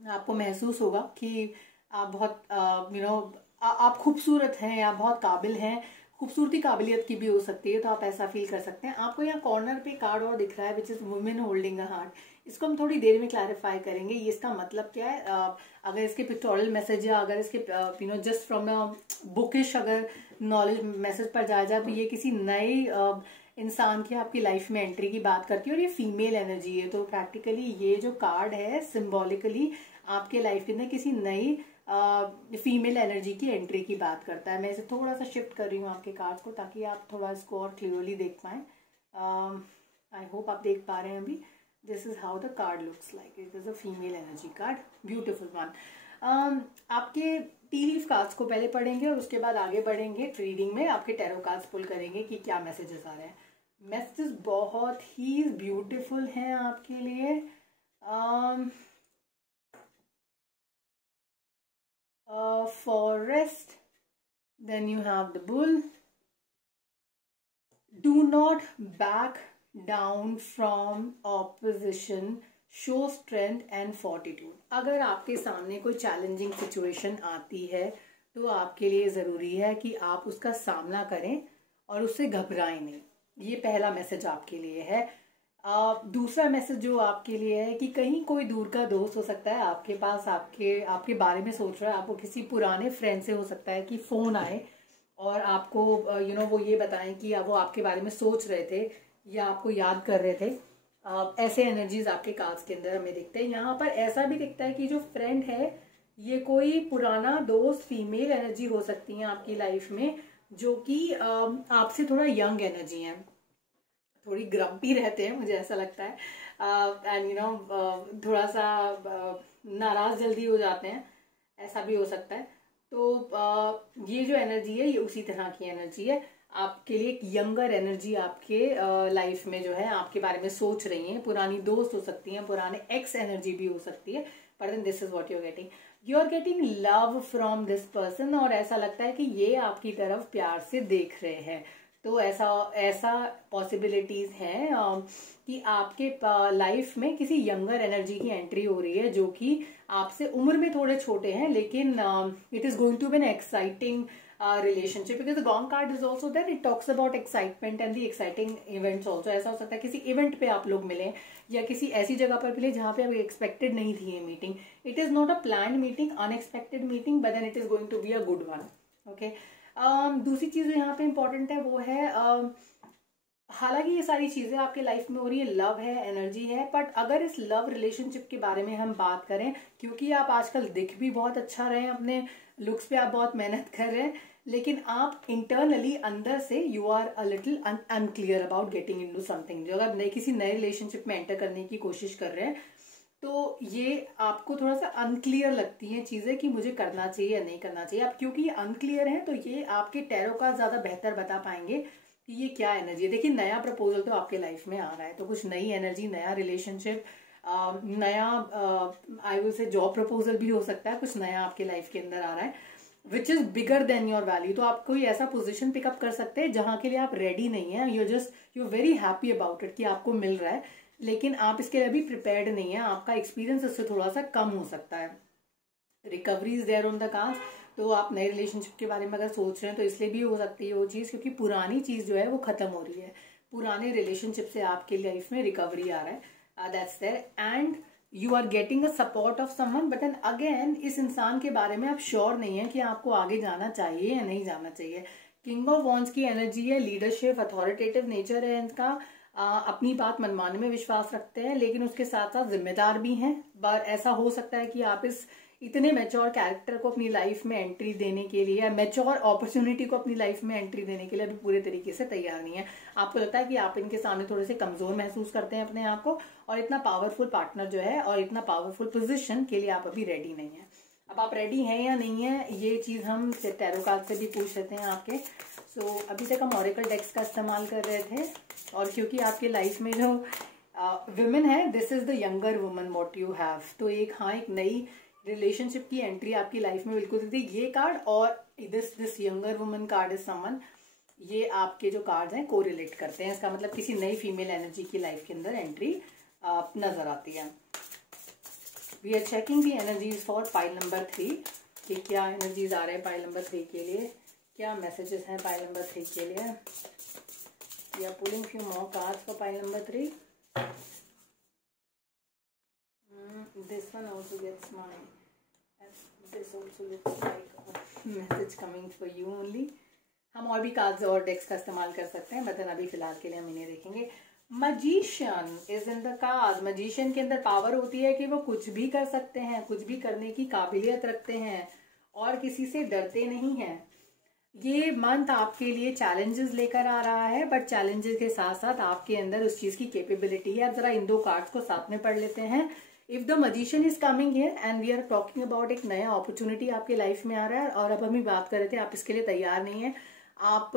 आपको महसूस होगा कि आप बहुत आप खूबसूरत हैं, आप बहुत काबिल हैं। खूबसूरती काबिलियत की भी हो सकती है, तो आप ऐसा फील कर सकते हैं। आपको यहाँ कॉर्नर पे कार्ड और दिख रहा है which is women holding a heart. इसको हम थोड़ी देर में क्लैरिफाई करेंगे ये इसका मतलब क्या है। अगर इसके पिक्टोरियल मैसेज या अगर इसके जस्ट फ्रॉम अ बुकिश अगर नॉलेज मैसेज पर जाया जाए तो ये किसी नए इंसान की आपकी लाइफ में एंट्री की बात करती है और ये फीमेल एनर्जी है। तो प्रैक्टिकली ये जो कार्ड है सिंबॉलिकली आपके लाइफ के अंदर किसी नई फीमेल एनर्जी की एंट्री की बात करता है। मैं इसे थोड़ा सा शिफ्ट कर रही हूँ आपके कार्ड को ताकि आप थोड़ा इसको और क्लियरली देख पाएं। आई होप आप देख पा रहे हैं अभी। This is how the card looks like. It is a female energy card, beautiful one. आपके टी लीफ कार्ड्स को पहले पढ़ेंगे और उसके बाद आगे बढ़ेंगे रीडिंग में। आपके टैरो कार्ड्स पुल करेंगे कि क्या मैसेजेस आ रहे हैं। मैसेजेस बहुत ही ब्यूटिफुल हैं आपके लिए। Forest, then you have the bull. Do not back down from opposition, show strength and fortitude. अगर आपके सामने कोई चैलेंजिंग सिचुएशन आती है तो आपके लिए ज़रूरी है कि आप उसका सामना करें और उससे घबराएं नहीं। ये पहला मैसेज आपके लिए है। दूसरा मैसेज जो आपके लिए है कि कहीं कोई दूर का दोस्त हो सकता है आपके पास, आपके बारे में सोच रहा है। आपको किसी पुराने फ्रेंड से हो सकता है कि फोन आए और आपको वो ये बताएं कि वो आपके बारे में सोच रहे थे या आपको याद कर रहे थे। ऐसे एनर्जीज आपके कार्ड्स के अंदर हमें दिखते हैं। यहाँ पर ऐसा भी दिखता है कि जो फ्रेंड है ये कोई पुराना दोस्त, फीमेल एनर्जी हो सकती है आपकी लाइफ में, जो कि आपसे थोड़ा यंग एनर्जी है, थोड़ी ग्रम्पी रहते हैं, मुझे ऐसा लगता है। एंड थोड़ा सा नाराज जल्दी हो जाते हैं, ऐसा भी हो सकता है। तो ये जो एनर्जी है ये उसी तरह की एनर्जी है। आपके लिए एक यंगर एनर्जी आपके लाइफ में जो है आपके बारे में सोच रही है। पुरानी दोस्त हो सकती हैं, पुराने एक्स एनर्जी भी हो सकती है। But then this is what you are getting love from this person. और ऐसा लगता है कि ये आपकी तरफ प्यार से देख रहे हैं। तो ऐसा पॉसिबिलिटीज हैं कि आपके लाइफ में किसी यंगर एनर्जी की एंट्री हो रही है जो कि आपसे उम्र में थोड़े छोटे हैं, लेकिन it is going to be an exciting relationship because the gong card is also there. It talks about excitement and the exciting events also. ऐसा हो सकता है किसी इवेंट पे आप लोग मिले या किसी ऐसी जगह पर मिले जहाँ पे आप एक्सपेक्टेड नहीं थी ये meeting. It is not a planned meeting, unexpected meeting, but then it is going to be a good one. Okay. दूसरी चीज यहाँ पे इम्पोर्टेंट है वो है हालांकि ये सारी चीजें आपके लाइफ में हो रही है, लव है, एनर्जी है, बट अगर इस लव रिलेशनशिप के बारे में हम बात करें, क्योंकि आप आजकल दिख भी बहुत अच्छा रहे हैं, अपने लुक्स पे आप बहुत मेहनत कर रहे हैं, लेकिन आप इंटरनली अंदर से you are a little unclear about getting into something. जो अगर किसी नए रिलेशनशिप में एंटर करने की कोशिश कर रहे हैं तो ये आपको थोड़ा सा अनक्लियर लगती हैं चीज़ें कि मुझे करना चाहिए या नहीं करना चाहिए। अब क्योंकि ये अनक्लियर है तो ये आपके टैरो का ज़्यादा बेहतर बता पाएंगे कि ये क्या एनर्जी है। देखिए, नया प्रपोजल तो आपके लाइफ में आ रहा है, तो कुछ नई एनर्जी, नया रिलेशनशिप, नया I will say job proposal भी हो सकता है, कुछ नया आपके लाइफ के अंदर आ रहा है which is bigger than your value. तो आप कोई ऐसा पोजीशन पिकअप कर सकते हैं जहां के लिए आप रेडी नहीं है, you very happy about it कि आपको मिल रहा है, लेकिन आप इसके लिए अभी प्रिपेयर्ड नहीं है, आपका एक्सपीरियंस उससे थोड़ा सा कम हो सकता है। Recovery is there on the cards. तो आप नए रिलेशनशिप के बारे में अगर सोच रहे हैं तो इसलिए भी हो सकती है वो चीज़, क्योंकि पुरानी चीज़ जो है वो खत्म हो रही है, पुराने रिलेशनशिप से आपके लाइफ में रिकवरी आ रहा है, that's there, and you are getting a support of someone, but an again इस इंसान के बारे में आप श्योर नहीं है कि आपको आगे जाना चाहिए या नहीं जाना चाहिए। किंग ऑफ वॉन्ड्स की एनर्जी है, लीडरशिप, अथॉरिटेटिव नेचर है इनका, अपनी बात मनवाने में विश्वास रखते हैं, लेकिन उसके साथ साथ जिम्मेदार भी हैं। पर ऐसा हो सकता है कि आप इस इतने मैच्योर कैरेक्टर को अपनी लाइफ में एंट्री देने के लिए, या मैच्योर अपॉर्चुनिटी को अपनी लाइफ में एंट्री देने के लिए अभी पूरे तरीके से तैयार नहीं है। आपको लगता है कि आप इनके सामने थोड़े से कमजोर महसूस करते हैं अपने आप को, और इतना पावरफुल पार्टनर जो है और इतना पावरफुल पोजीशन के लिए आप अभी रेडी नहीं है। अब आप रेडी हैं या नहीं है, ये चीज हम टैरो कार्ड से भी पूछ लेते हैं आपके। सो अभी तक हम ऑरेकल डेक्स का इस्तेमाल कर रहे थे, और क्योंकि आपके लाइफ में जो वुमेन है, this is the younger woman what you have, तो एक नई रिलेशनशिप की एंट्री आपकी लाइफ में बिल्कुल थी। ये कार्ड और this younger woman card is someone, ये आपके जो कार्ड्स हैं कोरिलेट करते हैं। इसका मतलब किसी नई फीमेल एनर्जी की लाइफ के अंदर एंट्री नजर आती है। We are checking the energies for pile number 3 कि क्या एनर्जीज आ रहे हैं पाइल नंबर 3 के लिए, क्या मैसेजेस हैं पाइल नंबर 3 के लिए। We are pulling few more cards for pile number 3। This one also gets this also looks like a message coming for you only. हम और भी कार्ड्स और डेक्स का इस्तेमाल कर सकते हैं, मतलब अभी फिलहाल के लिए हम इन्हें देखेंगे। मजीशियन इज इन द कार्ड। मजीशियन के अंदर पावर होती है कि वो कुछ भी कर सकते हैं, कुछ भी करने की काबिलियत रखते हैं और किसी से डरते नहीं हैं। ये मंथ आपके लिए चैलेंजेस लेकर आ रहा है, बट चैलेंजेस के साथ साथ आपके अंदर उस चीज की कैपेबिलिटी है। अब जरा इन दो कार्ड्स को साथ में पढ़ लेते हैं। If the magician is coming here and we are talking about एक नया अपॉर्चुनिटी आपके लाइफ में आ रहा है, और अब हम बात कर रहे थे आप इसके लिए तैयार नहीं है, आप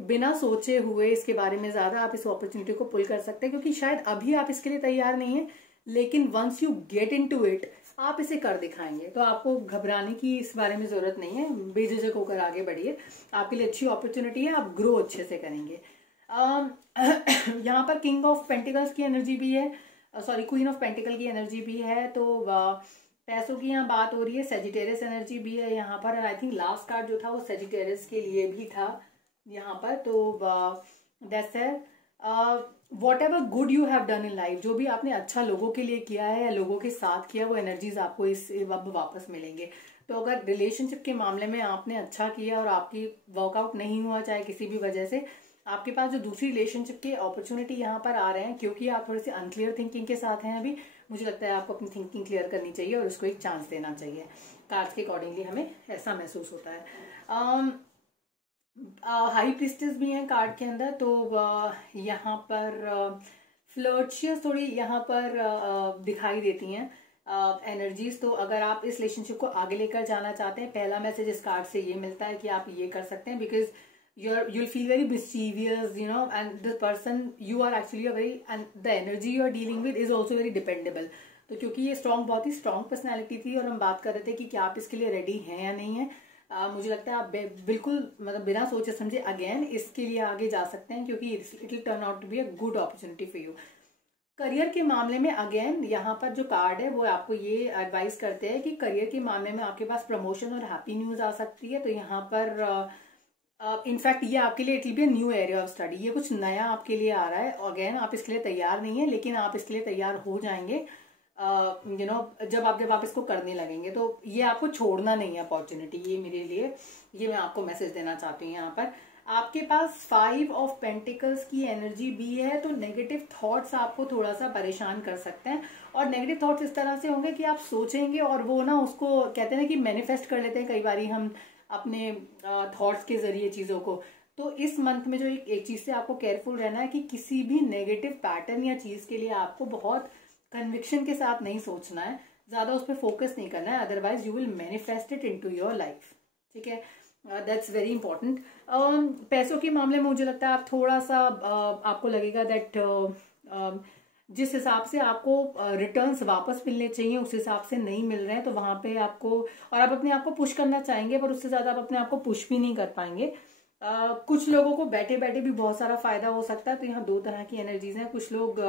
बिना सोचे हुए इसके बारे में ज्यादा आप इस अपॉर्चुनिटी को पुल कर सकते हैं, क्योंकि शायद अभी आप इसके लिए तैयार नहीं है, लेकिन once you get into it आप इसे कर दिखाएंगे। तो आपको घबराने की इस बारे में जरूरत नहीं है, बेझिझक होकर आगे बढ़िए, आपके लिए अच्छी अपॉर्चुनिटी है, आप ग्रो अच्छे से करेंगे। यहाँ पर किंग ऑफ पेंटिकल्स की एनर्जी भी है, सॉरी क्वीन ऑफ पेंटिकल की एनर्जी भी है, तो पैसों की यहाँ बात हो रही है। सेजिटेरियस एनर्जी भी है यहाँ पर, आई थिंक लास्ट कार्ड जो था वो सेजिटेरियस के लिए भी था यहाँ पर। तो that's it. What ever good you have done in life, जो भी आपने अच्छा लोगों के लिए किया है या लोगों के साथ किया, वो एनर्जीज आपको इस अब वापस मिलेंगे। तो अगर रिलेशनशिप के मामले में आपने अच्छा किया और आपकी वर्कआउट नहीं हुआ, चाहे किसी भी वजह से, आपके पास जो दूसरी रिलेशनशिप के अपॉर्चुनिटी यहाँ पर आ रहे हैं, क्योंकि आप थोड़े से अनक्लियर थिंकिंग के साथ हैं अभी, मुझे लगता है आपको अपनी थिंकिंग क्लियर करनी चाहिए और उसको एक चांस देना चाहिए। कार्ड्स के अकॉर्डिंगली हमें ऐसा महसूस होता है। हाई प्रिस्टेस भी हैं कार्ड के अंदर, तो यहाँ पर फ्लर्टियस थोड़ी यहाँ पर दिखाई देती हैं एनर्जीज। तो अगर आप इस रिलेशनशिप को आगे लेकर जाना चाहते हैं, पहला मैसेज इस कार्ड से ये मिलता है कि आप ये कर सकते हैं, because you'll feel very mischievous, you know, and the person you are actually a very, and the energy you are dealing with is also very dependable। तो क्योंकि ये बहुत ही स्ट्रॉन्ग पर्सनैलिटी थी, और हम बात कर रहे थे कि क्या आप इसके लिए रेडी हैं या नहीं है। मुझे लगता है आप बिल्कुल मतलब बिना सोचे समझे अगेन इसके लिए आगे जा सकते हैं, क्योंकि it will turn out to be a good opportunity for you. Career के मामले में अगेन यहाँ पर जो कार्ड है वो आपको ये एडवाइस करते हैं कि करियर के मामले में आपके पास प्रमोशन और हैप्पी न्यूज आ सकती है। तो यहाँ पर इनफैक्ट ये आपके लिए it will be new area of study, ये कुछ नया आपके लिए आ रहा है। अगेन आप इसके लिए तैयार नहीं है, लेकिन आप इसके लिए तैयार हो जाएंगे यू नो जब आप इसको करने लगेंगे। तो ये आपको छोड़ना नहीं है अपॉर्चुनिटी, ये मेरे लिए, ये मैं आपको मैसेज देना चाहती हूँ। यहाँ पर आपके पास 5 ऑफ पेंटिकल्स की एनर्जी भी है, तो नेगेटिव थॉट्स आपको थोड़ा सा परेशान कर सकते हैं, और नेगेटिव थॉट्स इस तरह से होंगे कि आप सोचेंगे और वो ना उसको कहते हैं ना कि मैनिफेस्ट कर लेते हैं कई बारी हम अपने थॉट्स के जरिए चीजों को। तो इस मंथ में जो एक चीज से आपको केयरफुल रहना है कि किसी भी नेगेटिव पैटर्न या चीज के लिए आपको बहुत कन्विक्शन के साथ नहीं सोचना है, ज़्यादा उस पर फोकस नहीं करना है, otherwise you will manifest it into your life. ठीक है, दैट्स वेरी इंपॉर्टेंट। पैसों के मामले में मुझे लगता है आप थोड़ा सा आपको लगेगा दैट जिस हिसाब से आपको रिटर्न्स वापस मिलने चाहिए उस हिसाब से नहीं मिल रहे हैं, तो वहां पे आपको, और आप अपने आप को पुश करना चाहेंगे पर उससे ज्यादा आप अपने आप को पुश भी नहीं कर पाएंगे। कुछ लोगों को बैठे बैठे भी बहुत सारा फायदा हो सकता है, तो यहाँ दो तरह की एनर्जीज हैं। कुछ लोग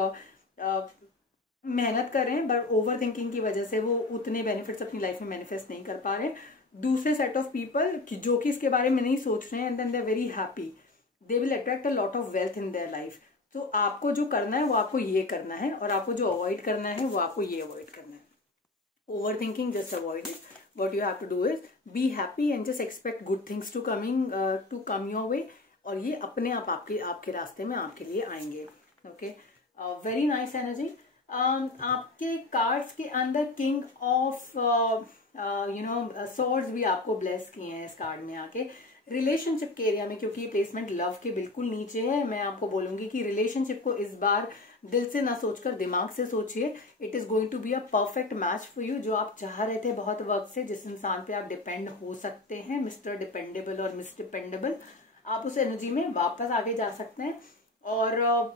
मेहनत कर रहे हैं बट ओवर थिंकिंग की वजह से वो उतने बेनिफिट्स अपनी लाइफ में मैनिफेस्ट नहीं कर पा रहे। दूसरे सेट ऑफ पीपल जो कि इसके बारे में नहीं सोच रहे हैं and then they are very happy, they will attract a lot of wealth in their life. तो आपको जो करना है वो आपको ये करना है, और आपको जो अवॉइड करना है वो आपको ये अवॉइड करना है। Over thinking just avoid it. What you have to do is be happy and just expect good things to come your way, और ये अपने आप आपके रास्ते में आपके लिए आएंगे। Okay, very nice energy. आपके कार्ड्स के अंदर किंग ऑफ सॉर्ड्स भी आपको ब्लेस किए हैं इस कार्ड में आके। रिलेशनशिप के एरिया में, क्योंकि प्लेसमेंट लव के बिल्कुल नीचे है, मैं आपको बोलूंगी कि रिलेशनशिप को इस बार दिल से ना सोचकर दिमाग से सोचिए। It is going to be a perfect match for you. जो आप चाह रहे थे बहुत वक्त से, जिस इंसान पे आप डिपेंड हो सकते हैं, मिस्टर डिपेंडेबल और मिस डिपेंडेबल, आप उस एनर्जी में वापस आगे जा सकते हैं। और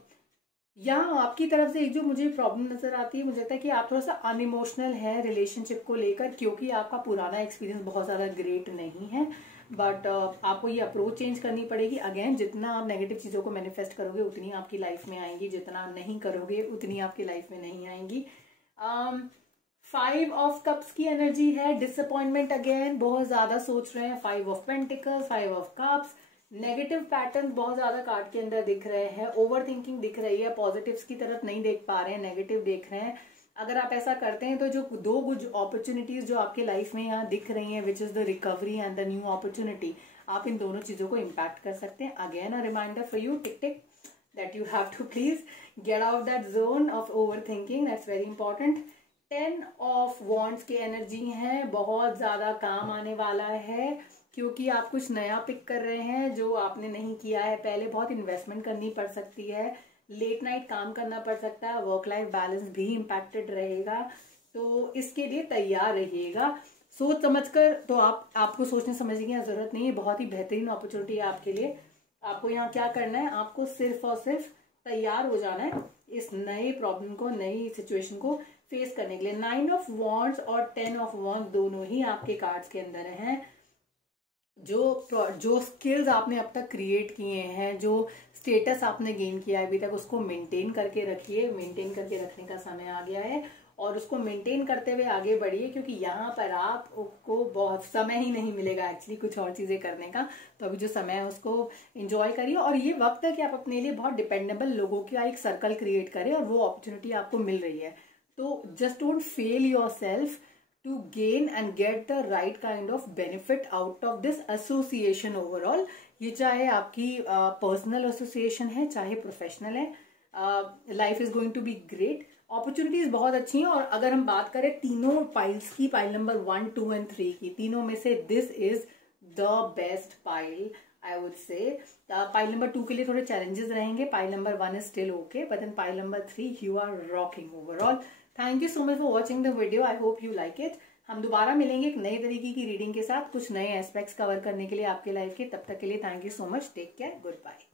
यहाँ आपकी तरफ से एक जो मुझे प्रॉब्लम नजर आती है, मुझे लगता है कि आप थोड़ा सा अनइमोशनल है रिलेशनशिप को लेकर, क्योंकि आपका पुराना एक्सपीरियंस बहुत ज़्यादा ग्रेट नहीं है। बट आपको ये अप्रोच चेंज करनी पड़ेगी। अगेन, जितना आप नेगेटिव चीज़ों को मैनिफेस्ट करोगे उतनी आपकी लाइफ में आएंगी, जितना नहीं करोगे उतनी आपकी लाइफ में नहीं आएंगी। 5 ऑफ कप्स की एनर्जी है। डिसअपॉइंटमेंट, अगेन बहुत ज़्यादा सोच रहे हैं। 5 of pentacles, 5 of cups. Negative pattern बहुत ज्यादा कार्ड के अंदर दिख रहे हैं। ओवर थिंकिंग दिख रही है, पॉजिटिव्स की तरफ नहीं देख पा रहे हैं, नेगेटिव देख रहे हैं। अगर आप ऐसा करते हैं तो जो 2 गुड अपॉर्चुनिटीज जो आपके लाइफ में यहाँ दिख रही हैं, which is the recovery and the new opportunity, आप इन दोनों चीजों को इम्पैक्ट कर सकते हैं। Again a reminder for you, tick tick, that you have to please get out that zone of over thinking, that's very important. 10 of wands की एनर्जी है, बहुत ज्यादा काम आने वाला है, क्योंकि आप कुछ नया पिक कर रहे हैं जो आपने नहीं किया है पहले। बहुत इन्वेस्टमेंट करनी पड़ सकती है, लेट नाइट काम करना पड़ सकता है, वर्क लाइफ बैलेंस भी इम्पैक्टेड रहेगा, तो इसके लिए तैयार रहिएगा। सोच समझकर, तो आपको सोचने समझने की जरूरत नहीं है, बहुत ही बेहतरीन अपॉर्चुनिटी है आपके लिए। आपको यहाँ क्या करना है, आपको सिर्फ और सिर्फ तैयार हो जाना है इस नए प्रॉब्लम को, नई सिचुएशन को फेस करने के लिए। 9 ऑफ वॉन्ड्स और 10 ऑफ वॉन्ड्स दोनों ही आपके कार्ड्स के अंदर हैं। जो स्किल्स आपने अब तक क्रिएट किए हैं, जो स्टेटस आपने गेन किया है अभी तक, उसको मेंटेन करके रखिए। मेंटेन करके रखने का समय आ गया है, और उसको मेंटेन करते हुए आगे बढ़िए, क्योंकि यहाँ पर आपको बहुत समय ही नहीं मिलेगा एक्चुअली कुछ और चीजें करने का। तो अभी जो समय है उसको एंजॉय करिए, और ये वक्त है कि आप अपने लिए बहुत डिपेंडेबल लोगों का एक सर्कल क्रिएट करें, और वो अपॉर्चुनिटी आपको मिल रही है। तो just don't fail your self to gain and get the right kind of benefit out of this association overall। ये चाहे आपकी पर्सनल एसोसिएशन है, चाहे प्रोफेशनल है, life is going to be great. Opportunities बहुत अच्छी हैं। और अगर हम बात करें तीनों पाइल्स की, पाइल नंबर 1, 2 एंड 3 की, तीनों में से this is the best pile I would say. Pile number 2 के लिए थोड़े चैलेंजेस रहेंगे, pile number 1 is still okay, but then pile number 3 you are rocking overall. Thank you so much for watching the video, I hope you like it. हम दोबारा मिलेंगे एक नए तरीके की रीडिंग के साथ, कुछ नए एस्पेक्ट्स कवर करने के लिए आपके लाइफ के। तब तक के लिए thank you so much, take care, good bye.